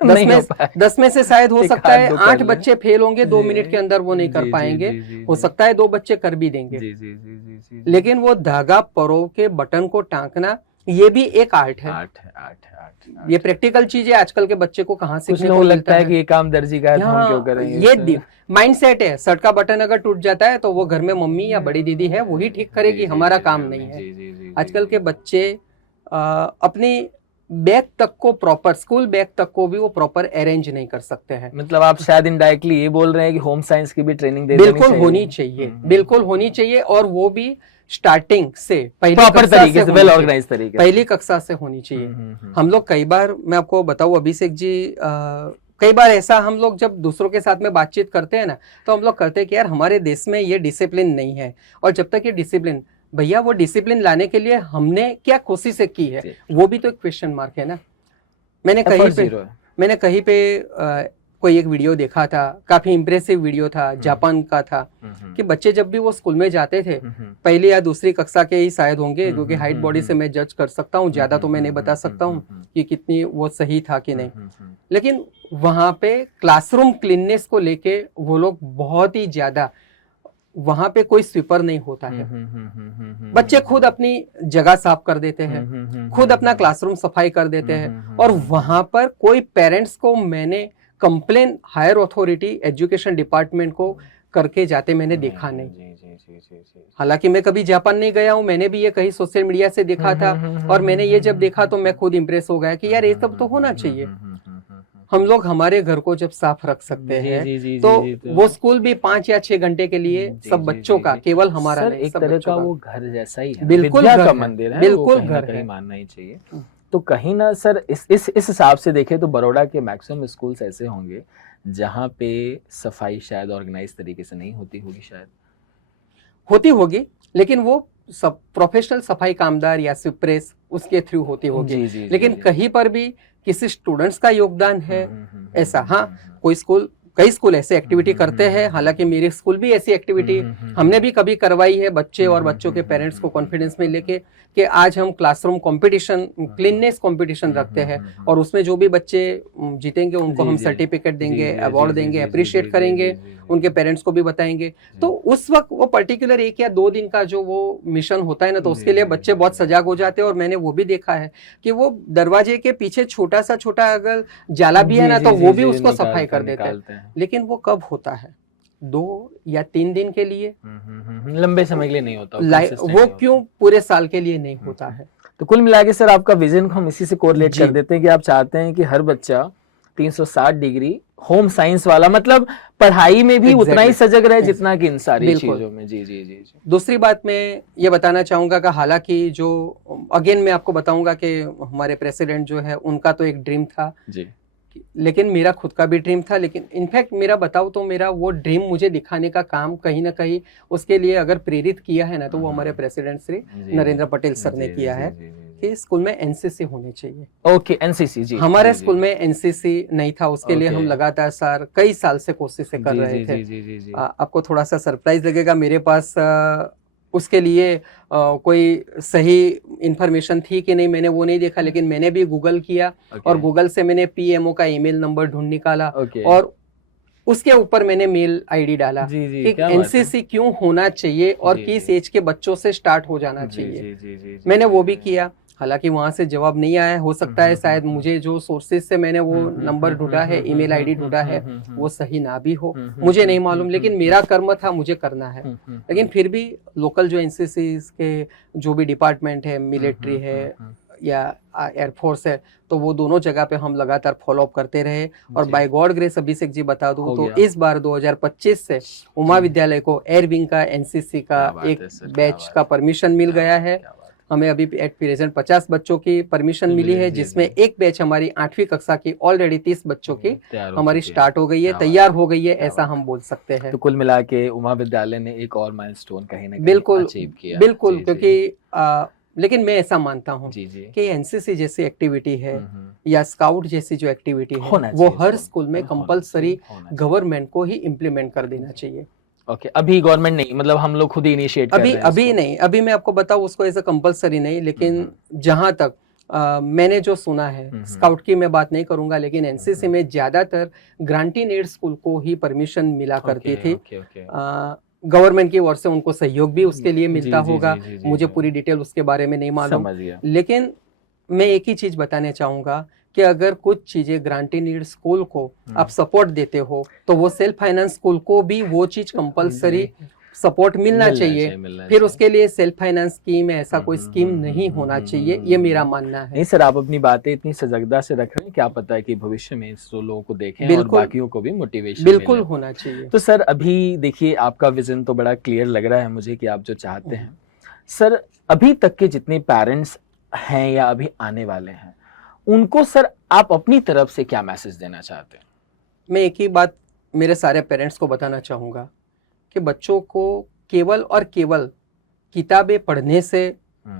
नहीं हो पाया। 10 में से शायद हो एक सकता हाथ है दो 8 कर बच्चे फेल होंगे, 2 जी, मिनट के अंदर वो नहीं कर जी, पाएंगे। जी, जी, हो जी, सकता है 2 बच्चे कर भी देंगे, जी, जी, जी, जी, जी, जी। लेकिन वो धागा परो के बटन को टांकना ये भी एक आर्ट है। आठ है, आठ है, आठ है, ये आठ है। प्रैक्टिकल चीजें आजकल के बच्चे को कहाँ कुछ सीखने लोगों को को मिलता लगता है है। कि ये काम दर्जी का है तो हम क्यों करेंगे ये इसे? माइंडसेट है, शर्ट का बटन अगर टूट जाता है तो वो घर में मम्मी या बड़ी दीदी है वही ठीक करेगी, जी, जी, हमारा जी, काम जी, नहीं है। जी, जी, जी, आजकल जी, के जी। बच्चे अपनी बैग तक को प्रॉपर, स्कूल बैग तक को भी वो प्रॉपर अरेंज नहीं कर सकते हैं। मतलब आप शायद इनडायरेक्टली ये बोल रहे हैं कि होम साइंस की भी ट्रेनिंग दे देनी बिल्कुल चाहिए। होनी चाहिए, बिल्कुल होनी चाहिए, और वो भी स्टार्टिंग से पहली प्रॉपर कक्षा तरीके से, होनी वेल चाहिए। ऑर्गेनाइज तरीके पहली से। कक्षा से होनी चाहिए। हम लोग कई बार, मैं आपको बताऊं अभिषेक जी, कई बार ऐसा हम लोग जब दूसरों के साथ में बातचीत करते हैं ना, तो हम लोग करते हैं कि यार हमारे देश में ये डिसिप्लिन नहीं है, और जब तक ये डिसिप्लिन, भैया वो डिसिप्लिन लाने के लिए हमने क्या कोशिशें की है, वो भी तो एक क्वेश्चन मार्क है ना। मैंने कहीं पे कोई एक वीडियो देखा था, काफी इंप्रेसिव वीडियो था, जापान का था, कि बच्चे जब भी वो स्कूल में जाते थे, पहली या दूसरी कक्षा के ही शायद होंगे, क्योंकि हाइट बॉडी से मैं जज कर सकता हूँ, ज्यादा तो मैं नहीं बता सकता हूँ कि कितनी वो सही था कि नहीं, लेकिन वहां पे क्लासरूम क्लीननेस को लेके वो लोग बहुत ही ज्यादा, वहां पे कोई स्वीपर नहीं होता है, बच्चे खुद अपनी जगह साफ कर देते हैं, खुद अपना क्लासरूम सफाई कर देते हैं, और वहां पर कोई पेरेंट्स को मैंने complain higher authority education department को करके जाते मैंने देखा नहीं। हालांकि मैं कभी जापान नहीं गया हूं, मैंने भी ये कहीं सोशल मीडिया से देखा था, और मैंने ये जब देखा तो मैं खुद इंप्रेस हो गया कि यार ये सब तो होना चाहिए। हम लोग हमारे घर को जब साफ रख सकते हैं तो वो स्कूल भी 5 या 6 घंटे के लिए सब बच्चों का, केवल हमारा सर, नहीं, एक सब तरह बच्चों का वो घर जैसा ही है, बिल्कुल विद्या घर का है, मंदिर है, बिल्कुल वो कहीं ना घर कहीं है। मानना ही चाहिए। तो कहीं ना सर इस हिसाब से देखें तो बड़ौदा के मैक्सिमम स्कूल्स ऐसे होंगे जहाँ पे सफाई शायद ऑर्गेनाइज तरीके से नहीं होती होगी, शायद होती होगी, लेकिन वो सब प्रोफेशनल सफाई कामदार या स्वीप्रेस उसके थ्रू होती होगी। जी, जी, लेकिन जी, कहीं पर भी किसी स्टूडेंट्स का योगदान है ऐसा। हाँ, कई स्कूल ऐसे एक्टिविटी करते हैं, हालांकि मेरे स्कूल भी ऐसी एक्टिविटी हमने भी कभी करवाई है, बच्चे और बच्चों के पेरेंट्स को कॉन्फिडेंस में लेके कि आज हम क्लासरूम कंपटीशन, क्लीननेस कंपटीशन रखते हैं, और उसमें जो भी बच्चे जीतेंगे उनको हम सर्टिफिकेट देंगे, अवार्ड देंगे, अप्रिशिएट करेंगे, उनके पेरेंट्स को भी बताएंगे। तो उस वक्त वो पर्टिकुलर 1 या 2 दिन का जो वो मिशन होता है ना, तो उसके लिए बच्चे बहुत सजाग हो जाते हैं, और मैंने वो भी देखा है कि वो दरवाजे के पीछे छोटा अगर जाला भी है ना, तो वो भी उसको सफाई कर देते हैं। लेकिन वो कब होता है? 2 या 3 दिन के लिए, लंबे समय के लिए नहीं होता वो क्यों पूरे साल के लिए नहीं होता है। तो कुल मिला के सर आपका विजन को हम इसी से कोरिलेट कर देते हैं कि आप चाहते हैं कि हर बच्चा 360 डिग्री होम साइंस वाला, मतलब पढ़ाई में भी उतना ही सजग रहे जितना कि इन सारी चीजों में। जी जी जी जी। दूसरी बात मैं ये बताना चाहूंगा कि हालांकि जो अगेन मैं आपको बताऊंगा कि हमारे प्रेसिडेंट जो है उनका तो एक ड्रीम था जी, लेकिन मेरा खुद का भी ड्रीम था। लेकिन इनफैक्ट मेरा बताऊं तो मेरा वो ड्रीम मुझे दिखाने का काम कहीं ना कहीं उसके लिए अगर प्रेरित किया है ना, तो वो हमारे प्रेसिडेंट श्री नरेंद्र पटेल सर ने किया है कि स्कूल में एनसीसी होनी चाहिए। ओके, एनसीसी जी। हमारे स्कूल में एनसीसी नहीं था, उसके लिए हम लगातार सर कई साल से कोशिशें कर रहे थे। आपको थोड़ा सा सरप्राइज लगेगा, मेरे पास उसके लिए कोई सही इंफॉर्मेशन थी कि नहीं मैंने वो नहीं देखा, लेकिन मैंने भी गूगल किया और गूगल से मैंने पीएमओ का ईमेल नंबर ढूंढ निकाला और उसके ऊपर मैंने मेल आईडी डाला कि एनसीसी क्यों होना चाहिए और किस एज के बच्चों से स्टार्ट हो जाना चाहिए। मैंने वो भी किया, हालांकि वहां से जवाब नहीं आया। हो सकता है शायद मुझे जो सोर्सेज से मैंने वो नंबर ढूंढा है, ईमेल आईडी ढूंढा है, वो सही ना भी हो, मुझे नहीं मालूम, लेकिन मेरा कर्म था, मुझे करना है। लेकिन फिर भी लोकल जो एनसीसी के जो भी डिपार्टमेंट है, मिलिट्री है या एयरफोर्स है, तो वो दोनों जगह पे हम लगातार फॉलो अप करते रहे। और bye God grace Abhishek ji बता दूं तो इस बार 2025 से उमा विद्यालय को एयर विंग का एनसीसी का एक बैच का परमिशन मिल गया है। हमें अभी एट प्रेजेंट 50 बच्चों की परमिशन मिली है, जिसमें एक बैच हमारी 8वीं कक्षा की ऑलरेडी 30 बच्चों की हमारी स्टार्ट हो गई है, तैयार हो गई है, ऐसा हम बोल सकते हैं। तो कुल मिला के उमा विद्यालय ने एक और माइलस्टोन कहीं ना कहीं बिल्कुल अचीव किया। बिल्कुल, क्योंकि लेकिन मैं ऐसा मानता हूँ कि एनसीसी जैसी एक्टिविटी है या स्काउट जैसी जो एक्टिविटी है वो हर स्कूल में कंपलसरी गवर्नमेंट को ही इम्प्लीमेंट कर देना चाहिए। ओके, अभी गवर्नमेंट नहीं, मतलब हम लोग खुद ही इनिशिएट कर रहे हैं। अभी नहीं, अभी मैं आपको बताऊं उसको ऐसा कंपलसरी नहीं, लेकिन जहां तक मैंने जो सुना है, स्काउट की मैं बात नहीं करूंगा, लेकिन एनसीसी में ज्यादातर ग्रांटी नीड स्कूल को ही परमिशन मिला करती थी। गवर्नमेंट की ओर से उनको सहयोग भी उसके लिए मिलता होगा, मुझे पूरी डिटेल उसके बारे में नहीं मालूम, लेकिन मैं एक ही चीज बताना चाहूंगा कि अगर कुछ चीजें ग्रांटी नीड स्कूल को आप सपोर्ट देते हो तो वो सेल्फ फाइनेंस स्कूल को भी वो चीज कंपलसरी सपोर्ट मिलना चाहिए। फिर उसके लिए सेल्फ फाइनेंस स्कीम ऐसा कोई स्कीम नहीं होना चाहिए, ये मेरा मानना है। नहीं सर, आप अपनी बातें इतनी सजगता से रख रहे हैं, क्या पता है कि भविष्य में इस लोगों को देखें और बाकियों को भी मोटिवेशन बिल्कुल होना चाहिए। तो सर अभी देखिए, आपका विजन तो बड़ा क्लियर लग रहा है मुझे कि आप जो चाहते हैं। सर अभी तक के जितने पेरेंट्स हैं या अभी आने वाले हैं, उनको सर आप अपनी तरफ से क्या मैसेज देना चाहते हैं? मैं एक ही बात मेरे सारे पेरेंट्स को बताना चाहूंगा कि बच्चों को केवल और केवल किताबें पढ़ने से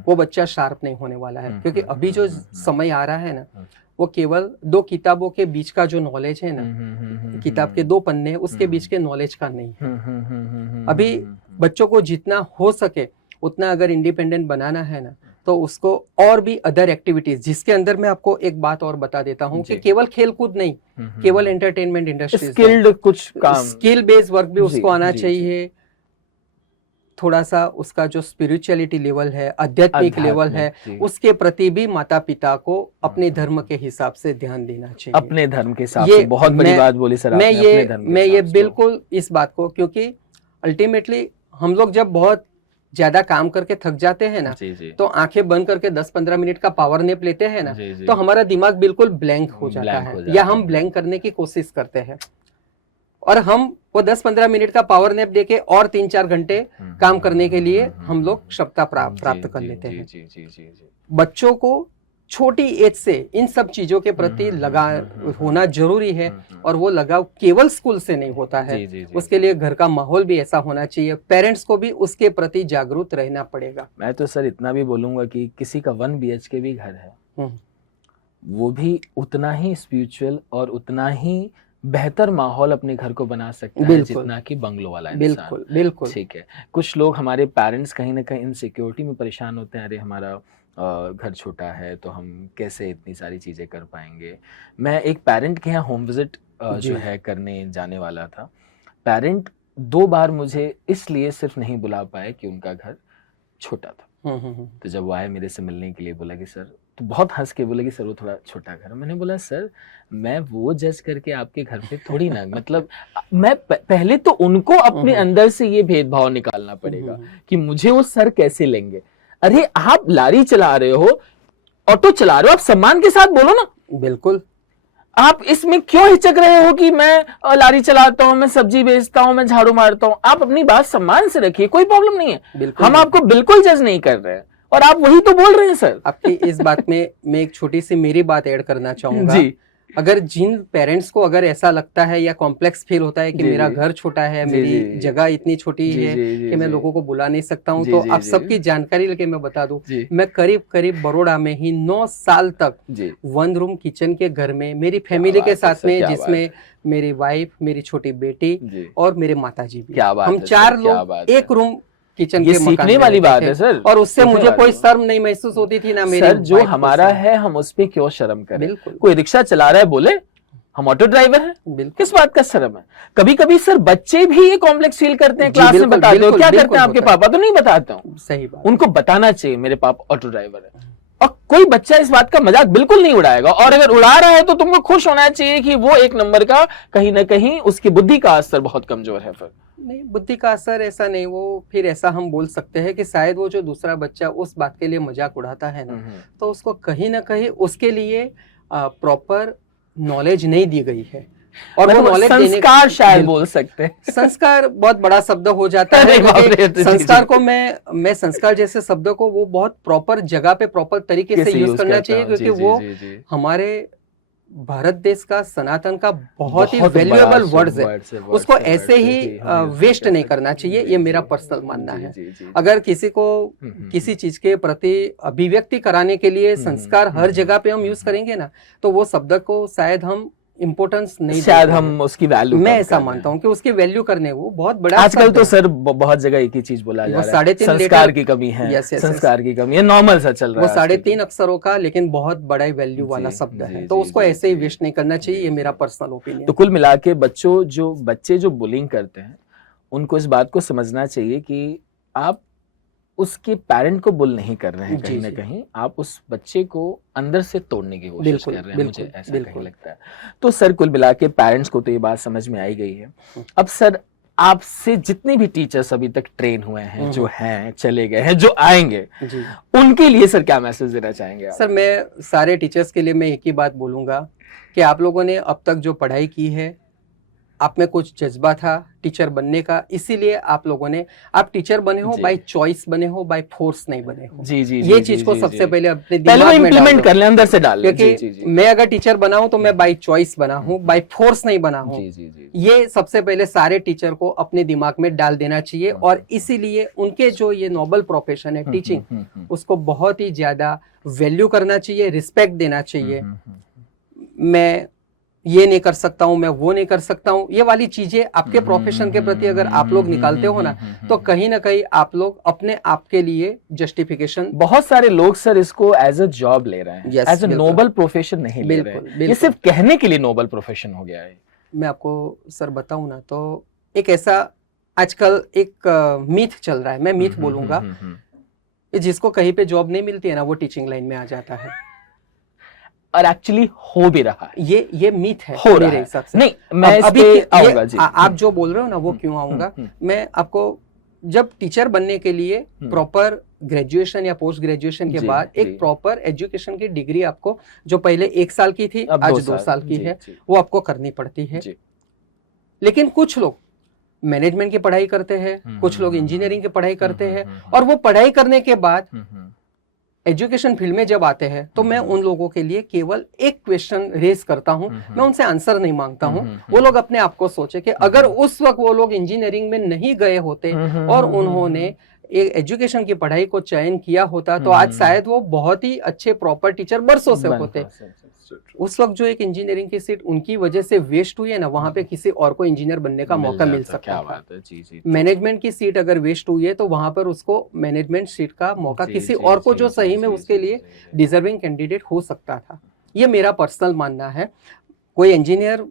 वो बच्चा शार्प नहीं होने वाला है, क्योंकि अभी जो समय आ रहा है ना, वो केवल दो किताबों के बीच का जो नॉलेज है ना, किताब के दो पन्ने उसके बीच के नॉलेज का नहीं है। अभी बच्चों को जितना हो सके उतना अगर इंडिपेंडेंट बनाना है ना, तो उसको और भी अदर एक्टिविटीज, जिसके अंदर मैं आपको एक बात और बता देता हूँ कि केवल खेलकूद नहीं, केवल एंटरटेनमेंट इंडस्ट्री, स्किल्ड कुछ काम, स्किल बेस्ड वर्क भी उसको आना चाहिए। थोड़ा सा उसका जो स्पिरिचुअलिटी लेवल है, आध्यात्मिक लेवल है, उसके प्रति भी माता पिता को अपने धर्म के हिसाब से ध्यान देना चाहिए। अपने धर्म के हिसाब से, बहुत बड़ी बात बोली सर आपने। मैं ये बिल्कुल इस बात को, क्योंकि अल्टीमेटली हम लोग जब बहुत ज्यादा काम करके थक जाते हैं ना, तो आंखें बंद करके 10-15 मिनट का पावर नैप लेते हैं ना, तो हमारा दिमाग बिल्कुल ब्लैंक हो जाता है, या हम ब्लैंक करने की कोशिश करते हैं, और हम वो 10-15 मिनट का पावर नैप देके और 3-4 घंटे काम करने के लिए हम लोग क्षमता प्राप्त कर लेते हैं। बच्चों को छोटी एज से इन सब चीजों के प्रति लगाव होना जरूरी है, और वो लगाव केवल स्कूल से नहीं होता है, उसके लिए घर का माहौल भी ऐसा होना चाहिए, पेरेंट्स को भी उसके प्रति जागरूक रहना पड़ेगा। मैं तो सर इतना भी बोलूंगा कि किसी का 1 BHK भी घर है, वो भी उतना ही स्पिरिचुअल और उतना ही बेहतर माहौल अपने घर को बना सकता है जितना कि बंगलो वाला इंसान। बिल्कुल ठीक है। कुछ लोग, हमारे पेरेंट्स कहीं ना कहीं इनसिक्योरिटी में परेशान होते हैं, अरे हमारा घर छोटा है तो हम कैसे इतनी सारी चीज़ें कर पाएंगे। मैं एक पेरेंट के यहाँ होम विजिट जो है करने जाने वाला था। पेरेंट 2 बार मुझे इसलिए सिर्फ नहीं बुला पाए कि उनका घर छोटा था। तो जब वो आए मेरे से मिलने के लिए, बोला कि सर, तो बहुत हंस के बोले कि सर वो थोड़ा छोटा घर है। मैंने बोला सर, मैं वो जज करके आपके घर पे थोड़ी ना, मतलब मैं पहले तो उनको अपने अंदर से ये भेदभाव निकालना पड़ेगा कि मुझे वो सर कैसे लेंगे। अरे आप लारी चला रहे हो, ऑटो चला रहे हो, आप सम्मान के साथ बोलो ना। बिल्कुल। आप इसमें क्यों हिचक रहे हो कि मैं लारी चलाता हूँ, मैं सब्जी बेचता हूँ, मैं झाड़ू मारता हूँ। आप अपनी बात सम्मान से रखिए, कोई प्रॉब्लम नहीं है, हम आपको बिल्कुल जज नहीं कर रहे हैं, और आप वही तो बोल रहे हैं सर। आपकी इस बात में मैं एक छोटी सी मेरी बात ऐड करना चाहूंगा जी। अगर जिन पेरेंट्स को अगर ऐसा लगता है या कॉम्प्लेक्स फील होता है कि मेरा घर छोटा है, मेरी जगह इतनी छोटी है कि मैं लोगों को बुला नहीं सकता हूं, तो आप सबकी जानकारी लेके मैं बता दूं, मैं करीब करीब बड़ोड़ा में ही 9 साल तक 1 रूम किचन के घर में मेरी फैमिली के साथ में, जिसमें मेरी वाइफ, मेरी छोटी बेटी और मेरे माताजी भी, हम 4 लोग एक रूम किचन ये सीखने वाली बात है सर, और उससे मुझे कोई शर्म नहीं महसूस होती थी ना मेरी। सर जो हमारा है हम उस पे क्यों शर्म करें? कोई रिक्शा चला रहा है, बोले हम ऑटो ड्राइवर हैं, किस बात का शर्म है? कभी कभी सर बच्चे भी ये कॉम्प्लेक्स फील करते हैं, क्लास में बताते हो, क्या करते हैं आपके पापा? तो नहीं बताते हूँ, सही बात, उनको बताना चाहिए मेरे पापा ऑटो ड्राइवर है, और कोई बच्चा इस बात का मजाक बिल्कुल नहीं उड़ाएगा, और अगर उड़ा रहा है तो तुमको खुश होना चाहिए कि वो 1 नंबर का, कहीं ना कहीं उसकी बुद्धि का असर बहुत कमजोर है। फिर नहीं, बुद्धि का असर ऐसा नहीं, वो फिर ऐसा हम बोल सकते हैं कि शायद वो जो दूसरा बच्चा उस बात के लिए मजाक उड़ाता है ना, तो उसको कहीं ना कहीं उसके लिए प्रॉपर नॉलेज नहीं दी गई है, और वो नॉलेज संस्कार शायद बोल सकते हैं। संस्कार बहुत बड़ा शब्द हो जाता है। संस्कार को मैं संस्कार जैसे शब्द को वो बहुत प्रॉपर जगह पे प्रॉपर तरीके से यूज करना चाहिए, क्योंकि वो हमारे भारत देश का, सनातन का बहुत ही वैल्यूएबल वर्ड्स है, उसको ऐसे ही वेस्ट नहीं करना चाहिए, ये मेरा पर्सनल मानना है। अगर किसी को किसी चीज के प्रति अभिव्यक्ति कराने के लिए संस्कार हर जगह पे हम यूज करेंगे ना, तो वो शब्द को शायद हम इम्पोर्टेंस नहीं शायद देते हम हैं। उसकी वैल्यू मैं ऐसा मानता हूँ कि उसकी वैल्यू करने वो बहुत बड़ा आजकल शब्द तो है। सर बहुत जगह एक ही चीज बोला जा वो रहा है, 3.5 संस्कार लीटर की कमी है, यस यस संस्कार की कमी है, नॉर्मल सा चल रहा वो है आजकल 3.5 अक्षरों का लेकिन बहुत बड़ा वैल्यू वाला जी, शब्द है, जी, तो जी, उसको जी, ऐसे ही जी, वेस्ट नहीं करना चाहिए, जी, ये मेरा जी। Personal opinion. तो कुल मिला के बच्चे जो बुलिंग करते हैं उनको इस बात को समझना चाहिए कि आप उसके पेरेंट को बुल नहीं कर रहे हैं, जी, कहीं ना जी। कहीं आप उस बच्चे को अंदर से तोड़ने की कोशिश बिल्कुल, कर रहे हैं, मुझे बिल्कुल, ऐसा कहीं बिल्कुल। लगता है। तो सर कुल मिला के पेरेंट्स को तो ये बात समझ में आई गई है। अब सर आपसे जितने भी टीचर्स अभी तक ट्रेन हुए हैं, जो हैं, चले गए हैं, जो आएंगे, जी उनके लिए सर क्या मैसेज देना चाहेंगे आप? सर, मैं सारे टीचर्स के लिए मैं एक ही बात बोलूँगा कि आप लोगों ने अब तक जो पढ़ाई की है, आप में कुछ जज्बा था टीचर बनने का, इसीलिए आप लोगों ने, आप टीचर बने हो जी। बाय चॉइस बने हो, बाय फोर्स नहीं बने हो। जी जी ये जी, चीज जी, को जी, सबसे जी। पहले अपने पहले वो दिमाग में डाल इम्प्लीमेंट दो। कर ले, अंदर से डाल ले। जी क्योंकि जी जी मैं अगर टीचर बना हूं तो मैं बाय चॉइस बना हूं, बाय फोर्स नहीं बना हूं। जी जी जी। ये सबसे पहले सारे टीचर को अपने दिमाग में डाल देना चाहिए, और इसीलिए उनके जो ये नोबल प्रोफेशन है टीचिंग, उसको बहुत ही ज्यादा वैल्यू करना चाहिए, रिस्पेक्ट देना चाहिए। मैं ये नहीं कर सकता हूं, मैं वो नहीं कर सकता हूं, ये वाली चीजें आपके प्रोफेशन के प्रति अगर आप लोग निकालते हो ना, तो कहीं ना कहीं आप लोग अपने आप के लिए जस्टिफिकेशन, बहुत सारे लोग सर इसको एज अ जॉब ले रहे हैं, Yes, एज अ बिल्कुल। नोबल प्रोफेशन नहीं ले रहे बिल्कुल, हैं। ये बिल्कुल। सिर्फ कहने के लिए नोबल प्रोफेशन हो गया है। मैं आपको सर बताऊं ना, तो एक ऐसा आजकल एक मीथ चल रहा है, मैं मीथ बोलूंगा, कि जिसको कहीं पे जॉब नहीं मिलती है ना, वो टीचिंग लाइन में आ जाता है, और एक्चुअली हो भी रहा है। ये मीथ है हो रहा मेरे है। हिसाब से। नहीं, मैं इस अभी पे ये आऊंगा जी। आप जो बोल रहे हो ना, वो क्यों आऊंगा, मैं आपको, जब टीचर बनने के लिए प्रॉपर ग्रेजुएशन या पोस्ट ग्रेजुएशन के जी, बाद जी। एक प्रॉपर एजुकेशन की डिग्री आपको, जो पहले 1 साल की थी अब आज 2 साल की जी, है, जी, वो आपको करनी पड़ती है। जी। लेकिन कुछ लोग मैनेजमेंट की पढ़ाई करते हैं, कुछ लोग इंजीनियरिंग की पढ़ाई करते हैं, और वो पढ़ाई करने के बाद एजुकेशन फील्ड में जब आते हैं, तो मैं उन लोगों के लिए केवल एक क्वेश्चन रेज करता हूं, मैं उनसे आंसर नहीं मांगता हूं। वो लोग अपने आप को सोचे कि अगर उस वक्त वो लोग इंजीनियरिंग में नहीं गए होते और उन्होंने एक एजुकेशन की पढ़ाई को चयन किया होता, तो आज शायद वो बहुत ही अच्छे प्रॉपर टीचर बरसों से होते। उस वक्त जो एक इंजीनियरिंग की सीट उनकी वजह से वेस्ट हुई है ना, वहां पे किसी और को इंजीनियर बनने का मौका मिल सकता क्या था। बात है। जी जी। मैनेजमेंट की सीट अगर वेस्ट हुई है, तो वहां पर उसको मैनेजमेंट सीट का मौका जी, किसी जी, और को जी, जो जी, सही में जी, उसके जी, लिए जी। डिजर्विंग कैंडिडेट हो सकता था। ये मेरा पर्सनल मानना है। कोई इंजीनियर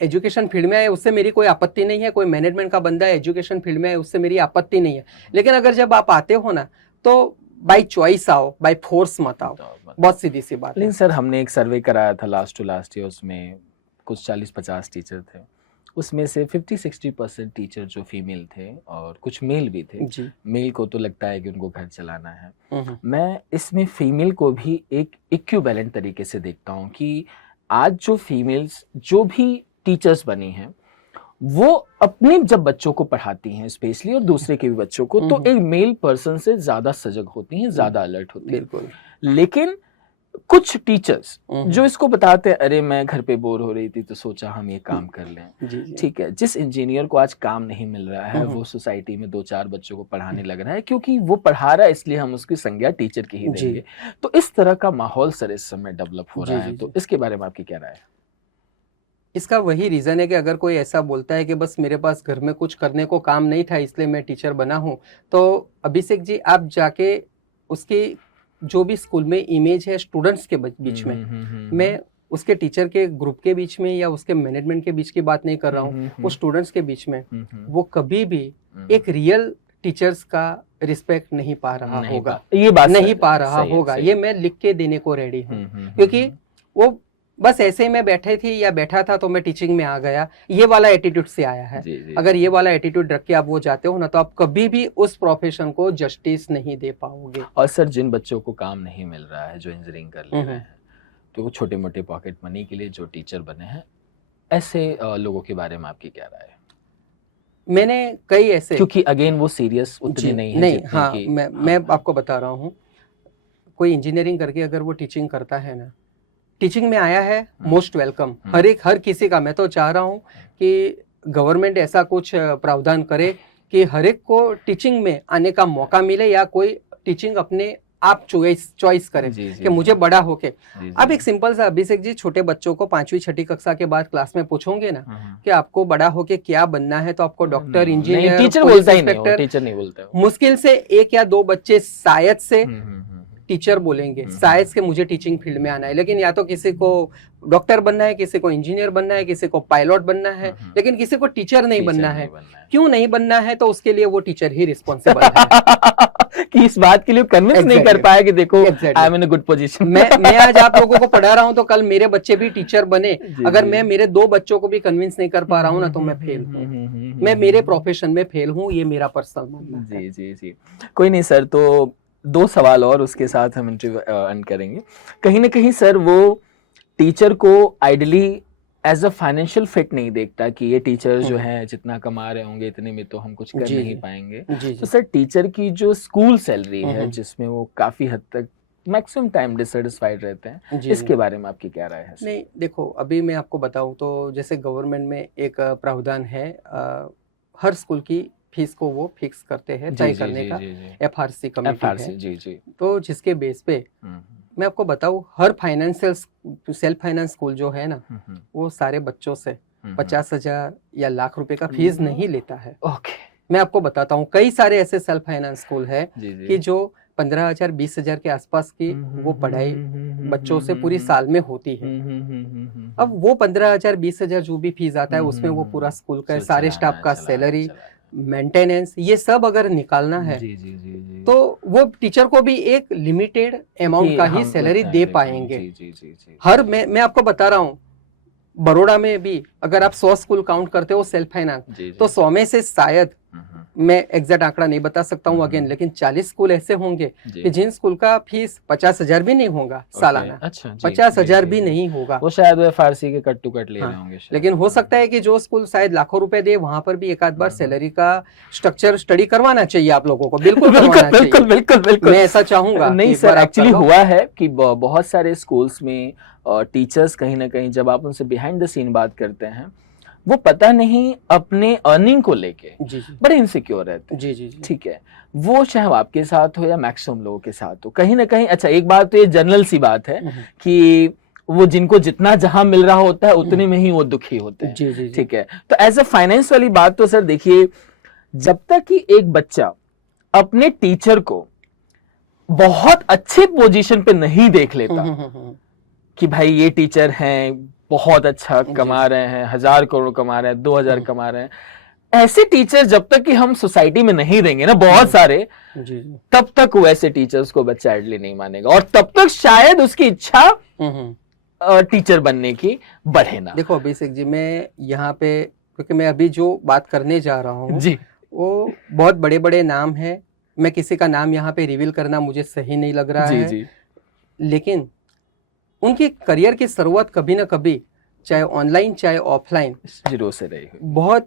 एजुकेशन फील्ड में आए उससे मेरी कोई आपत्ति नहीं है, कोई मैनेजमेंट का बंदा एजुकेशन फील्ड में आए उससे मेरी आपत्ति नहीं है। लेकिन अगर जब आप आते हो ना, तो बाय चॉइस आओ, बाय फोर्स मत आओ। बहुत सीधी सी बात है। लेकिन सर हमने एक सर्वे कराया था लास्ट टू लास्ट ईयर, उसमें कुछ 40-50 टीचर थे, उसमें से 50-60% टीचर जो फीमेल थे और कुछ मेल भी थे। जी। मेल को तो लगता है कि उनको घर चलाना है। मैं इसमें फीमेल को भी एक इक्विवेलेंट तरीके से देखता हूँ कि आज जो फीमेल्स जो भी टीचर्स बनी हैं, वो अपने जब बच्चों को पढ़ाती हैं स्पेशली, और दूसरे के भी बच्चों को, तो एक मेल पर्सन से ज्यादा सजग होती हैं, ज्यादा अलर्ट होती हैं। बिल्कुल। लेकिन कुछ टीचर्स जो इसको बताते हैं, अरे मैं घर पे बोर हो रही थी तो सोचा हम ये काम कर लें। ठीक है, जिस इंजीनियर को आज काम नहीं मिल रहा है, वो सोसाइटी में 2-4 बच्चों को पढ़ाने लग रहा है, क्योंकि वो पढ़ा रहा है इसलिए हम उसकी संज्ञा टीचर की ही देंगे। तो इस तरह का माहौल सर इस समय डेवलप हो रहा है। तो इसके बारे में आपकी क्या राय है? इसका वही रीजन है कि अगर कोई ऐसा बोलता है कि बस मेरे पास घर में कुछ करने को काम नहीं था इसलिए मैं टीचर बना हूं, तो अभिषेक जी आप जाके उसकी जो भी स्कूल में इमेज है स्टूडेंट्स के बीच में, मैं उसके टीचर के ग्रुप के बीच में या उसके मैनेजमेंट के बीच की बात नहीं कर रहा हूँ, वो स्टूडेंट्स के बीच में वो कभी भी एक रियल टीचर्स का रिस्पेक्ट नहीं पा रहा होगा, ये बात नहीं पा रहा होगा। ये मैं लिख के देने को रेडी हूँ, क्योंकि वो बस ऐसे ही मैं बैठे थी या बैठा था तो मैं टीचिंग में आ गया, ये वाला एटीट्यूड से आया है। अगर ये वाला एटीट्यूड रख के आप वो जाते हो ना, तो आप कभी भी उस प्रोफेशन को जस्टिस नहीं दे पाओगे। और सर जिन बच्चों को काम नहीं मिल रहा है, जो इंजीनियरिंग कर ले रहे हैं, तो वो छोटे मोटे पॉकेट मनी के लिए जो टीचर बने हैं, ऐसे लोगों के बारे में आपकी क्या राय है? मैंने कई ऐसे, क्योंकि अगेन वो सीरियस उतने नहीं है नहीं, हाँ, मैं आपको बता रहा हूँ, कोई इंजीनियरिंग करके अगर वो टीचिंग करता है ना, टीचिंग में आया है, मोस्ट वेलकम। हर किसी का, मैं तो चाह रहा हूँ कि गवर्नमेंट ऐसा कुछ प्रावधान करे कि हर एक को टीचिंग में आने का मौका मिले, या कोई टीचिंग अपने आप चॉइस करें जी, जी, कि मुझे बड़ा होके। जी, अब जी। एक सिंपल सा अभिषेक जी, छोटे बच्चों को 5वीं 6ठी कक्षा के बाद क्लास में पूछोगे ना हाँ, कि आपको बड़ा होके क्या बनना है, तो आपको डॉक्टर, नहीं इंजीनियर, टीचर पुलिस बोलता ही नहीं, वो इंस्पेक्टर, टीचर नहीं बोलता है वो। मुश्किल से 1 या 2 बच्चे शायद से हम्म। टीचर बोलेंगे, शायद से मुझे टीचिंग फील्ड में आना है। लेकिन या तो किसी को डॉक्टर बनना है, किसी को इंजीनियर बनना है, किसी को पायलट बनना है, लेकिन किसी को टीचर नहीं बनना है। क्यों नहीं बनना है? तो उसके लिए वो टीचर ही रिस्पॉन्सिबल है कि इस बात के लिए कन्विंस नहीं कर पाया कि देखो I am in a good position. मैं आज आप लोगों को पढ़ा रहा हूं तो कल मेरे बच्चे भी टीचर बने। अगर मैं मेरे 2 बच्चों को भी कन्विंस नहीं कर पा रहा हूं ना, तो मैं फेल हूं, मैं मेरे प्रोफेशन में फेल हूं। ये मेरा पर्सनल मानना है। जी जी जी, कोई नहीं सर, तो 2 सवाल और उसके साथ हम इंटरव्यू एंड करेंगे। कहीं ना कहीं सर वो टीचर को ideally as a financial fit नहीं देखता कि ये टीचर जो है जितना कमा रहे होंगे इतने में तो हम कुछ कर नहीं पाएंगे। तो सर टीचर की जो स्कूल सैलरी है जिसमें वो काफी हद तक मैक्सिमम टाइम डिससेटिस्फाइड रहते हैं, इसके बारे में आपकी क्या राय है? नहीं देखो, अभी मैं आपको बताऊं तो जैसे गवर्नमेंट में एक प्रावधान है, हर स्कूल की फीस को वो फिक्स करते हैं, तय करने का FRC कमेटी है। जी जी। तो जिसके बेस पे मैं आपको बताऊं, हर सेल्फ फाइनेंस स्कूल जो है ना, वो सारे बच्चों से 50,000 या लाख रुपए का फीस नहीं लेता है। ओके, मैं आपको बताता हूँ, कई सारे ऐसे सेल्फ फाइनेंस स्कूल है कि जो 15,000 20,000 के आसपास की वो पढ़ाई बच्चों से पूरी साल में होती है। अब वो 15,000 20,000 जो भी फीस आता है उसमें वो पूरा स्कूल का सारे स्टाफ का सैलरी, मेंटेनेंस, ये सब अगर निकालना है तो वो टीचर को भी एक लिमिटेड अमाउंट का ही सैलरी दे पाएंगे। हर मैं आपको बता रहा हूँ, बड़ौदा में भी अगर आप 100 स्कूल काउंट करते हो सेल्फ फाइनेंस, तो 100 में से शायद, मैं एग्जैक्ट आंकड़ा नहीं बता सकता हूँ अगेन, लेकिन 40 स्कूल ऐसे होंगे कि जिन स्कूल का फीस 50,000 भी नहीं होगा सालाना। अच्छा, 50,000 भी नहीं होगा, वो शायद FRC के कट टू कट ले रहे होंगे। लेकिन हो सकता है कि जो स्कूल शायद लाखों रुपए दे, वहां पर भी एक आध बार सैलरी का स्ट्रक्चर स्टडी करवाना चाहिए आप लोगों को। बिल्कुल करवाना चाहिए, बिल्कुल मैं ऐसा चाहूंगा। नहीं सर, एक्चुअली हुआ है कि बहुत सारे स्कूल्स में टीचर्स कहीं ना कहीं जब आप उनसे बिहाइंड द सीन बात करते हैं, वो पता नहीं अपने अर्निंग को लेके बड़े इनसिक्योर रहते हैं। जी, ठीक है, वो चाहे आपके साथ हो या मैक्सिमम लोगों के साथ हो, कहीं ना कहीं। अच्छा, एक बात तो ये जनरल सी बात है कि वो जिनको जितना जहां मिल रहा होता है उतने में ही वो दुखी होते हैं। जी। ठीक है, तो एज अ फाइनेंस वाली बात तो सर देखिए, जब तक कि एक बच्चा अपने टीचर को बहुत अच्छे पोजीशन पे नहीं देख लेता कि भाई ये टीचर हैं, बहुत अच्छा कमा रहे हैं, 1,000 करोड़ कमा रहे हैं, 2,000 कमा रहे हैं, ऐसे टीचर जब तक कि हम सोसाइटी में नहीं देंगे ना बहुत सारे, तब तक वो ऐसे टीचर्स को बच्चा आइडली नहीं मानेगा, और तब तक शायद उसकी इच्छा टीचर बनने की बढ़े ना। देखो अभिषेक जी, मैं यहाँ पे, क्योंकि मैं अभी जो बात करने जा रहा हूँ जी, वो बहुत बड़े बड़े नाम है, मैं किसी का नाम यहाँ पे रिवील करना मुझे सही नहीं लग रहा है। जी। लेकिन उनकी करियर की शुरुआत कभी ना कभी, चाहे ऑनलाइन चाहे ऑफलाइन, जीरो से रही, बहुत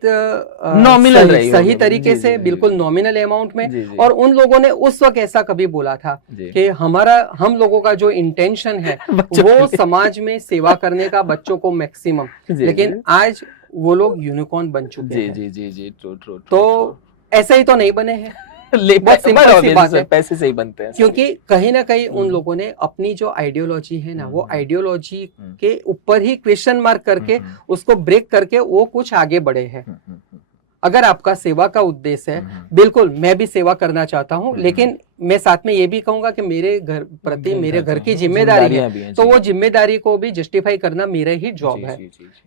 नॉमिनल रही, सही तरीके से, बिल्कुल नॉमिनल अमाउंट में। और उन लोगों ने उस वक्त ऐसा कभी बोला था कि हम लोगों का जो इंटेंशन है वो समाज में सेवा करने का, बच्चों को मैक्सिमम। लेकिन आज वो लोग यूनिकॉर्न बन चुके हैं। जी, ट्रू। तो ऐसे ही तो नहीं बने हैं, पैसे से ही बनते हैं, क्योंकि कहीं ना कहीं उन लोगों ने अपनी जो आइडियोलॉजी है ना, वो आइडियोलॉजी के ऊपर ही क्वेश्चन मार्क करके उसको ब्रेक करके वो कुछ आगे बढ़े हैं। अगर आपका सेवा का उद्देश्य है, बिल्कुल मैं भी सेवा करना चाहता हूं, लेकिन मैं साथ में ये भी कहूंगा कि मेरे घर प्रति, मेरे घर की जिम्मेदारी है, तो वो जिम्मेदारी को भी जस्टिफाई करना मेरा ही जॉब है।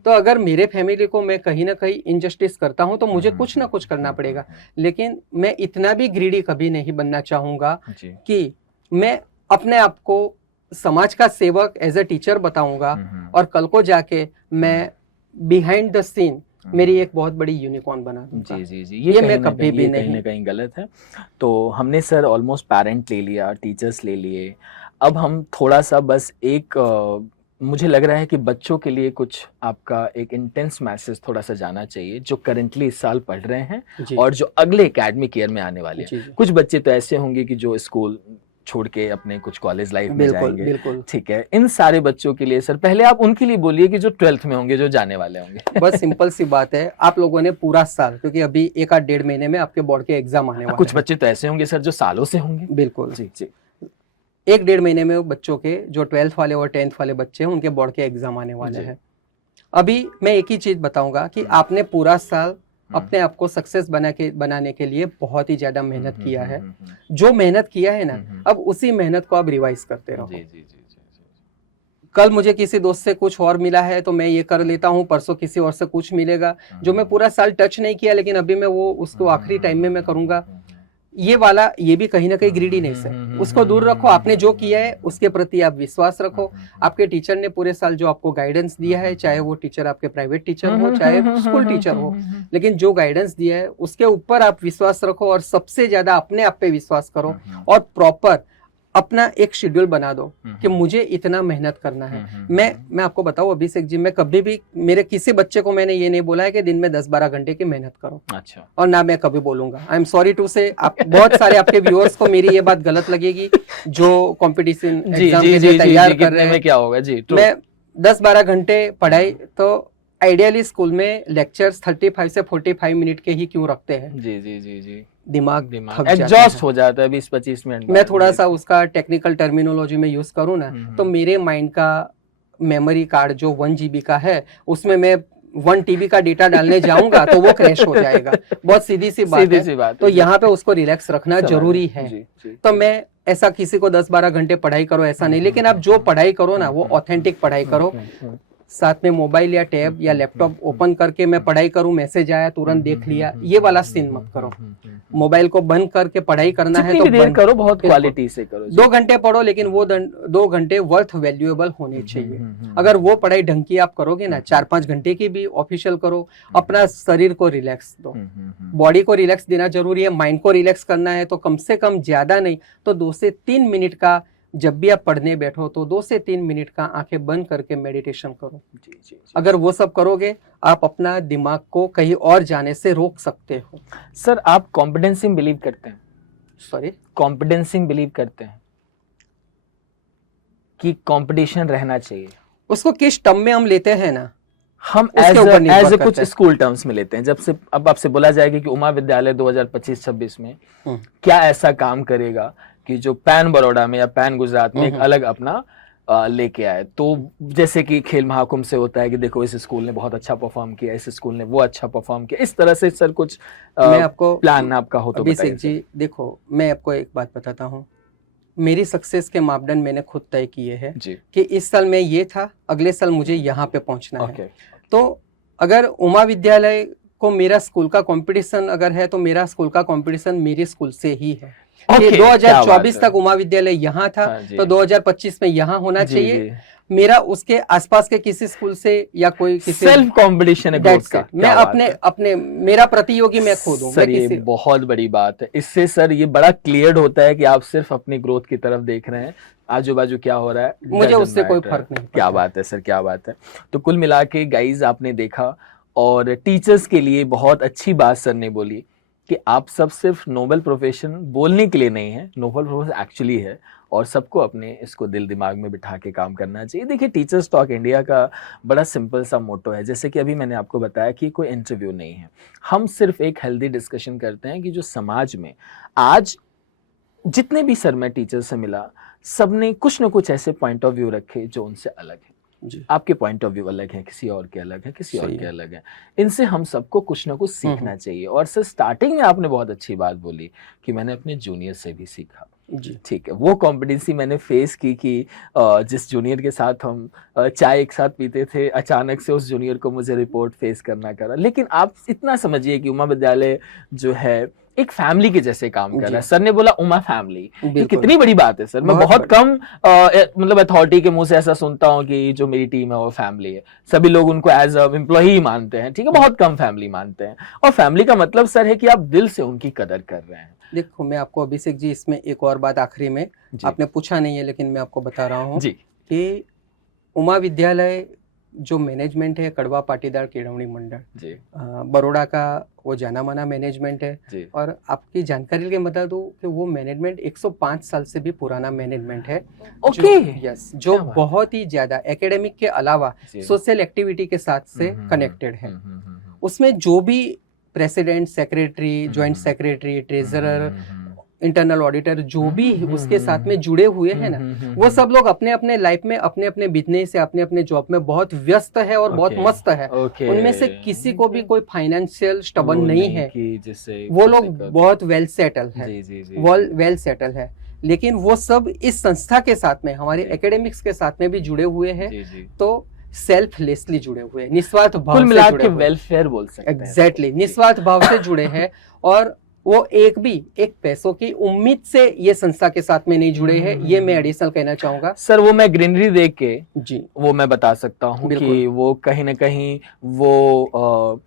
तो अगर मेरे फैमिली को मैं कहीं ना कहीं इनजस्टिस करता हूं तो मुझे कुछ ना कुछ करना पड़ेगा। लेकिन मैं इतना भी ग्रीडी कभी नहीं बनना चाहूंगा कि मैं अपने आप को समाज का सेवक एज ए टीचर बताऊंगा और कल को जाके मैं बिहाइंड द सीन मेरी एक बहुत बड़ी यूनिकॉर्न बना दूंगा। जी, ये मैं कभी भी कहीं ना कहीं गलत है। तो हमने सर ऑलमोस्ट पेरेंट ले लिया, टीचर्स ले लिए, अब हम थोड़ा सा बस एक मुझे लग रहा है कि बच्चों के लिए कुछ आपका एक इंटेंस मैसेज थोड़ा सा जाना चाहिए, जो करंटली इस साल पढ़ रहे हैं और जो अगले एकेडमिक ईयर में आने वाले हैं। कुछ बच्चे तो ऐसे होंगे कि जो स्कूल छोड़ के अपने कुछ कॉलेज लाइफ में जाएंगे, ठीक है, इन सारे बच्चों के लिए सर पहले आप उनके लिए बोलिए कि जो 12th में होंगे, जो जाने वाले होंगे। बस सिंपल सी बात है, आप लोगों ने पूरा साल, क्योंकि अभी 1-1.5 महीने में आपके बोर्ड के एग्जाम आने वाले हैं। कुछ बच्चे तो ऐसे होंगे सर जो सालों से होंगे। बिल्कुल जी। 1-1.5 महीने में बच्चों के जो 12th वाले और 10th वाले बच्चे हैं उनके बोर्ड के एग्जाम आने वाले जी। हैं। अभी मैं एक ही चीज बताऊंगा कि आपने पूरा साल अपने आप को सक्सेस बनाने के लिए बहुत ही ज्यादा मेहनत किया है। जो मेहनत किया है ना, अब उसी मेहनत को आप रिवाइज करते रहो। जी जी जी कल मुझे किसी दोस्त से कुछ और मिला है तो मैं ये कर लेता हूँ, परसों किसी और से कुछ मिलेगा जो मैं पूरा साल टच नहीं किया, लेकिन अभी मैं वो उसको आखिरी टाइम में मैं करूंगा। ये वाला ये भी कहीं ना कहीं ग्रीडीनेस है, उसको दूर रखो। आपने जो किया है उसके प्रति आप विश्वास रखो। आपके टीचर ने पूरे साल जो आपको गाइडेंस दिया है, चाहे वो टीचर आपके प्राइवेट टीचर हो चाहे स्कूल टीचर हो, लेकिन जो गाइडेंस दिया है उसके ऊपर आप विश्वास रखो और सबसे ज्यादा अपने आप पे विश्वास करो और प्रॉपर अपना एक शेड्यूल बना दो कि मुझे इतना मेहनत करना है। मैं आपको बताऊं अभिषेक जी, मैं कभी भी मेरे किसी बच्चे को मैंने ये नहीं बोला है कि दिन में 10-12 घंटे की मेहनत करो। अच्छा। और ना मैं कभी बोलूंगा। आई एम सॉरी टू से, आप बहुत सारे आपके व्यूअर्स को मेरी ये बात गलत लगेगी जो कंपटीशन एग्जाम के लिए तैयार कर रहे हैं। क्या होगा जी, मैं 10-12 घंटे पढ़ाई तो आइडियली स्कूल में लेक्चर्स 35 से 45 मिनट के ही क्यों रखते हैं। जी जी जी जी, दिमाग एग्जॉस्ट हो जाता है 20-25 मिनट। मैं थोड़ा सा उसका टेक्निकल टर्मिनोलॉजी में यूज करूँ ना, तो मेरे माइंड का मेमोरी कार्ड जो 1 GB का है उसमें मैं 1 TB का डेटा डालने जाऊंगा तो वो क्रैश हो जाएगा। बहुत सीधी सी बात है। तो यहाँ पे उसको रिलैक्स रखना जरूरी है। तो मैं ऐसा किसी को 10-12 घंटे पढ़ाई करो ऐसा नहीं, लेकिन आप जो पढ़ाई करो ना वो ऑथेंटिक पढ़ाई करो। साथ में मोबाइल या टैब या लैपटॉप ओपन करके मैं पढ़ाई करूं, मैसेज आया तुरंत देख लिया, ये वाला सीन मत करो। मोबाइल को बंद करके पढ़ाई करना है तो देर करो, बहुत क्वालिटी से करो। 2 घंटे पढ़ो, लेकिन वो 2 घंटे वर्थ वैल्यूएबल होने चाहिए। अगर वो पढ़ाई ढंग की आप करोगे ना, 4-5 घंटे की भी ऑफिशियल करो, अपना शरीर को रिलैक्स दो। बॉडी को रिलैक्स देना जरूरी है, माइंड को रिलैक्स करना है तो कम से कम ज्यादा नहीं तो 2 से 3 मिनट का, जब भी आप पढ़ने बैठो तो 2 से 3 मिनट का आंखें बंद करके मेडिटेशन करो। जी। अगर वो सब करोगे आप अपना दिमाग को कहीं और जाने से रोक सकते हो। सर, आप कॉम्पिटेंसी में बिलीव करते हैं? सॉरी, कॉम्पिटेंसी में बिलीव करते हैं कि कंपटीशन रहना चाहिए? उसको किस टर्म में हम लेते हैं ना, हम एज कुछ स्कूल टर्म्स में लेते हैं। जब से अब आपसे बोला जाएगा कि उमा विद्यालय 2025-26 में क्या ऐसा काम करेगा कि जो पैन बड़ौदा में या पैन गुजरात में एक अलग अपना लेके आए, तो जैसे कि खेल महाकुंभ से होता है कि देखो इस स्कूल ने बहुत अच्छा परफॉर्म किया, इस स्कूल ने वो अच्छा परफॉर्म किया, इस तरह से सर कुछ मैं आपको प्लान आपका हो तो बताइए। जी देखो, मैं आपको एक बात बताता हूँ, मेरी सक्सेस के मापदंड मैंने खुद तय किए हैं कि इस साल मैं ये था, अगले साल मुझे यहाँ पे पहुंचना है। तो अगर उमा विद्यालय को मेरा स्कूल का कंपटीशन अगर है तो मेरा स्कूल का कंपटीशन मेरे स्कूल से ही है। 2024 तक उमा विद्यालय यहाँ था तो 2025 में यहाँ होना चाहिए। मेरा उसके आसपास के किसी स्कूल से या कोई किसी सेल्फ कंपटीशन है ग्रोथ का। मैं अपने मेरा प्रतियोगी मैं खुद हूँ। सर ये बहुत बड़ी बात है। इससे सर ये बड़ा क्लियर होता है कि आप सिर्फ अपनी ग्रोथ की तरफ देख रहे हैं, आजू बाजू क्या हो रहा है मुझे उससे कोई फर्क नहीं। क्या बात है सर, क्या बात है। तो कुल मिला के गाइज आपने देखा, और टीचर्स के लिए बहुत अच्छी बात सर ने बोली कि आप सब सिर्फ नोबल प्रोफेशन बोलने के लिए नहीं है, नोबल प्रोफेशन एक्चुअली है और सबको अपने इसको दिल दिमाग में बिठा के काम करना चाहिए। देखिए, टीचर्स टॉक इंडिया का बड़ा सिंपल सा मोटो है, जैसे कि अभी मैंने आपको बताया कि कोई इंटरव्यू नहीं है, हम सिर्फ एक हेल्दी डिस्कशन करते हैं कि जो समाज में आज जितने भी सर मैं टीचर से मिला, सबने कुछ ना कुछ ऐसे पॉइंट ऑफ व्यू रखे जो उनसे अलग है। आपके पॉइंट ऑफ व्यू अलग है, किसी और के अलग है, किसी और के अलग है। इनसे हम सबको कुछ ना कुछ सीखना चाहिए। और सर स्टार्टिंग में आपने बहुत अच्छी बात बोली कि मैंने अपने जूनियर से भी सीखा। ठीक है, वो कॉम्पिटिसी मैंने फेस की कि जिस जूनियर के साथ हम चाय एक साथ पीते थे, अचानक से उस जूनियर को मुझे रिपोर्ट फेस करना पड़ा। लेकिन आप इतना समझिए कि उमा विद्यालय जो है एक फैमिली के जैसे काम कर रहा है। सर ने बोला उमा फैमिली, ये कितनी बड़ी बात है सर। मैं बहुत कम मतलब अथॉरिटी के मुंह से ऐसा सुनता हूँ कि जो मेरी टीम है वो फैमिली है। सभी लोग उनको एज अ एम्प्लॉई मानते हैं, ठीक है, बहुत कम फैमिली मानते हैं। और फैमिली का मतलब सर है कि आप दिल से उनकी कदर कर रहे हैं। देखो, मैं आपको अभिषेक जी इसमें एक और बात आखिरी में, आपने पूछा नहीं है लेकिन मैं आपको बता रहा हूँ कि उमा विद्यालय जो मैनेजमेंट है कड़वा पाटीदार केळवणी मंडल बड़ौदा का वो जाना माना मैनेजमेंट है। और आपकी जानकारी के बता दूं कि वो मैनेजमेंट 105 साल से भी पुराना मैनेजमेंट है। जो बहुत ही ज्यादा एकेडमिक के अलावा सोशल एक्टिविटी के साथ से कनेक्टेड है। उसमें जो भी president, secretary, joint secretary, treasurer internal auditor जो भी उसके साथ में जुड़े हुए हैं ना, वो सब लोग अपने अपने लाइफ में अपने अपने बिजनेस से अपने अपने जॉब में बहुत व्यस्त है और बहुत मस्त है। उनमें से किसी को भी कोई फाइनेंशियल स्टबन नहीं है, वो लोग बहुत वेल सेटल है, वेल सेटल है। लेकिन वो सब इस संस्था के साथ में, हमारे एकेडमिक्स के साथ में भी जुड़े हुए हैं, तो सेल्फलेसली जुड़े हुए हैं, निस्वार्थ भाव से जुड़े हुए, वेलफेयर बोल सकते हैं। एग्जैक्टली, निस्वार्थ भाव से जुड़े हैं। और वो एक पैसों की उम्मीद से ये संस्था के साथ में नहीं जुड़े हैं, ये मैं एडिशनल कहना चाहूंगा। सर वो मैं ग्रीनरी देख के जी वो मैं बता सकता हूँ कि वो कहीं ना कहीं वो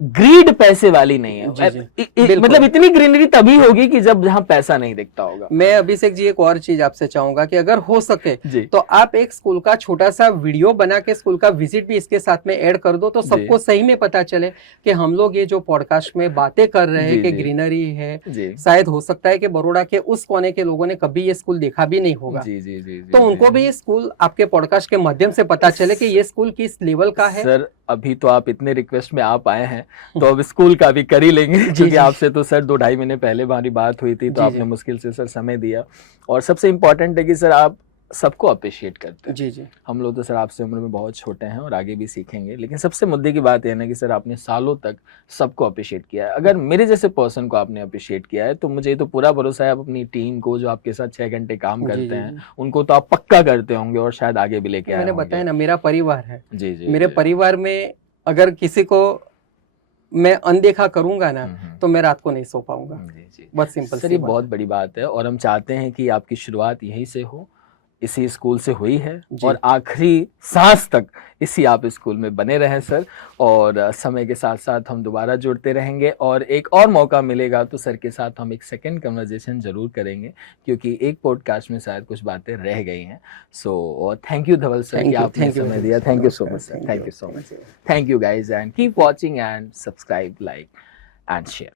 ग्रीड पैसे वाली नहीं है। मतलब इतनी ग्रीनरी तभी होगी कि जब जहाँ पैसा नहीं दिखता होगा। मैं अभिषेक जी एक और चीज आपसे चाहूंगा कि अगर हो सके तो आप एक स्कूल का छोटा सा वीडियो बना के स्कूल का विजिट भी इसके साथ में ऐड कर दो, तो सबको सही में पता चले कि हम लोग ये जो पॉडकास्ट में बातें कर रहे हैं कि ग्रीनरी है, शायद हो सकता है कि बड़ौदा के उस कोने के लोगों ने कभी ये स्कूल देखा भी नहीं होगा। तो उनको भी ये स्कूल आपके पॉडकास्ट के माध्यम से पता चले कि ये स्कूल किस लेवल का है। सर अभी तो आप इतने रिक्वेस्ट में आप आए हैं तो अब स्कूल का भी कर ही लेंगे, क्योंकि आपसे तो सर 2-2.5 महीने पहले हमारी बात हुई थी, तो आपने मुश्किल से सर समय दिया। और सबसे इम्पोर्टेंट है कि सर आप सबको अप्रिशिएट करते हैं। जी हम लोग तो सर आपसे उम्र में बहुत छोटे हैं और आगे भी सीखेंगे, लेकिन सबसे मुद्दे की बात है ना कि सर आपने सालों तक सबको अप्रिशिएट किया है। अगर मेरे जैसे पर्सन को आपने अप्रिशिएट किया है तो मुझे तो पूरा भरोसा है आप अपनी टीम को, जो आपके साथ 6 घंटे काम करते हैं, उनको तो आप पक्का करते होंगे और शायद आगे भी लेके आए होंगे। मैंने बताया ना, मेरा परिवार है। जी मेरे परिवार में अगर किसी को मैं अनदेखा करूंगा ना तो मैं रात को नहीं सो पाऊंगा। बहुत सिंपल सर, ये बहुत बड़ी बात है और हम चाहते हैं कि आपकी शुरुआत यहीं से हो, इसी स्कूल से हुई है और आखिरी सांस तक इसी आप स्कूल में बने रहें सर। और समय के साथ साथ हम दोबारा जुड़ते रहेंगे और एक और मौका मिलेगा तो सर के साथ हम एक सेकंड कन्वर्सेशन जरूर करेंगे, क्योंकि एक पॉडकास्ट में शायद कुछ बातें रह गई हैं। So thank you Dhaval sir कि आपने समय दिया। Thank you so much sir, thank you so much. Thank you guys and keep watching and subscribe, like and share.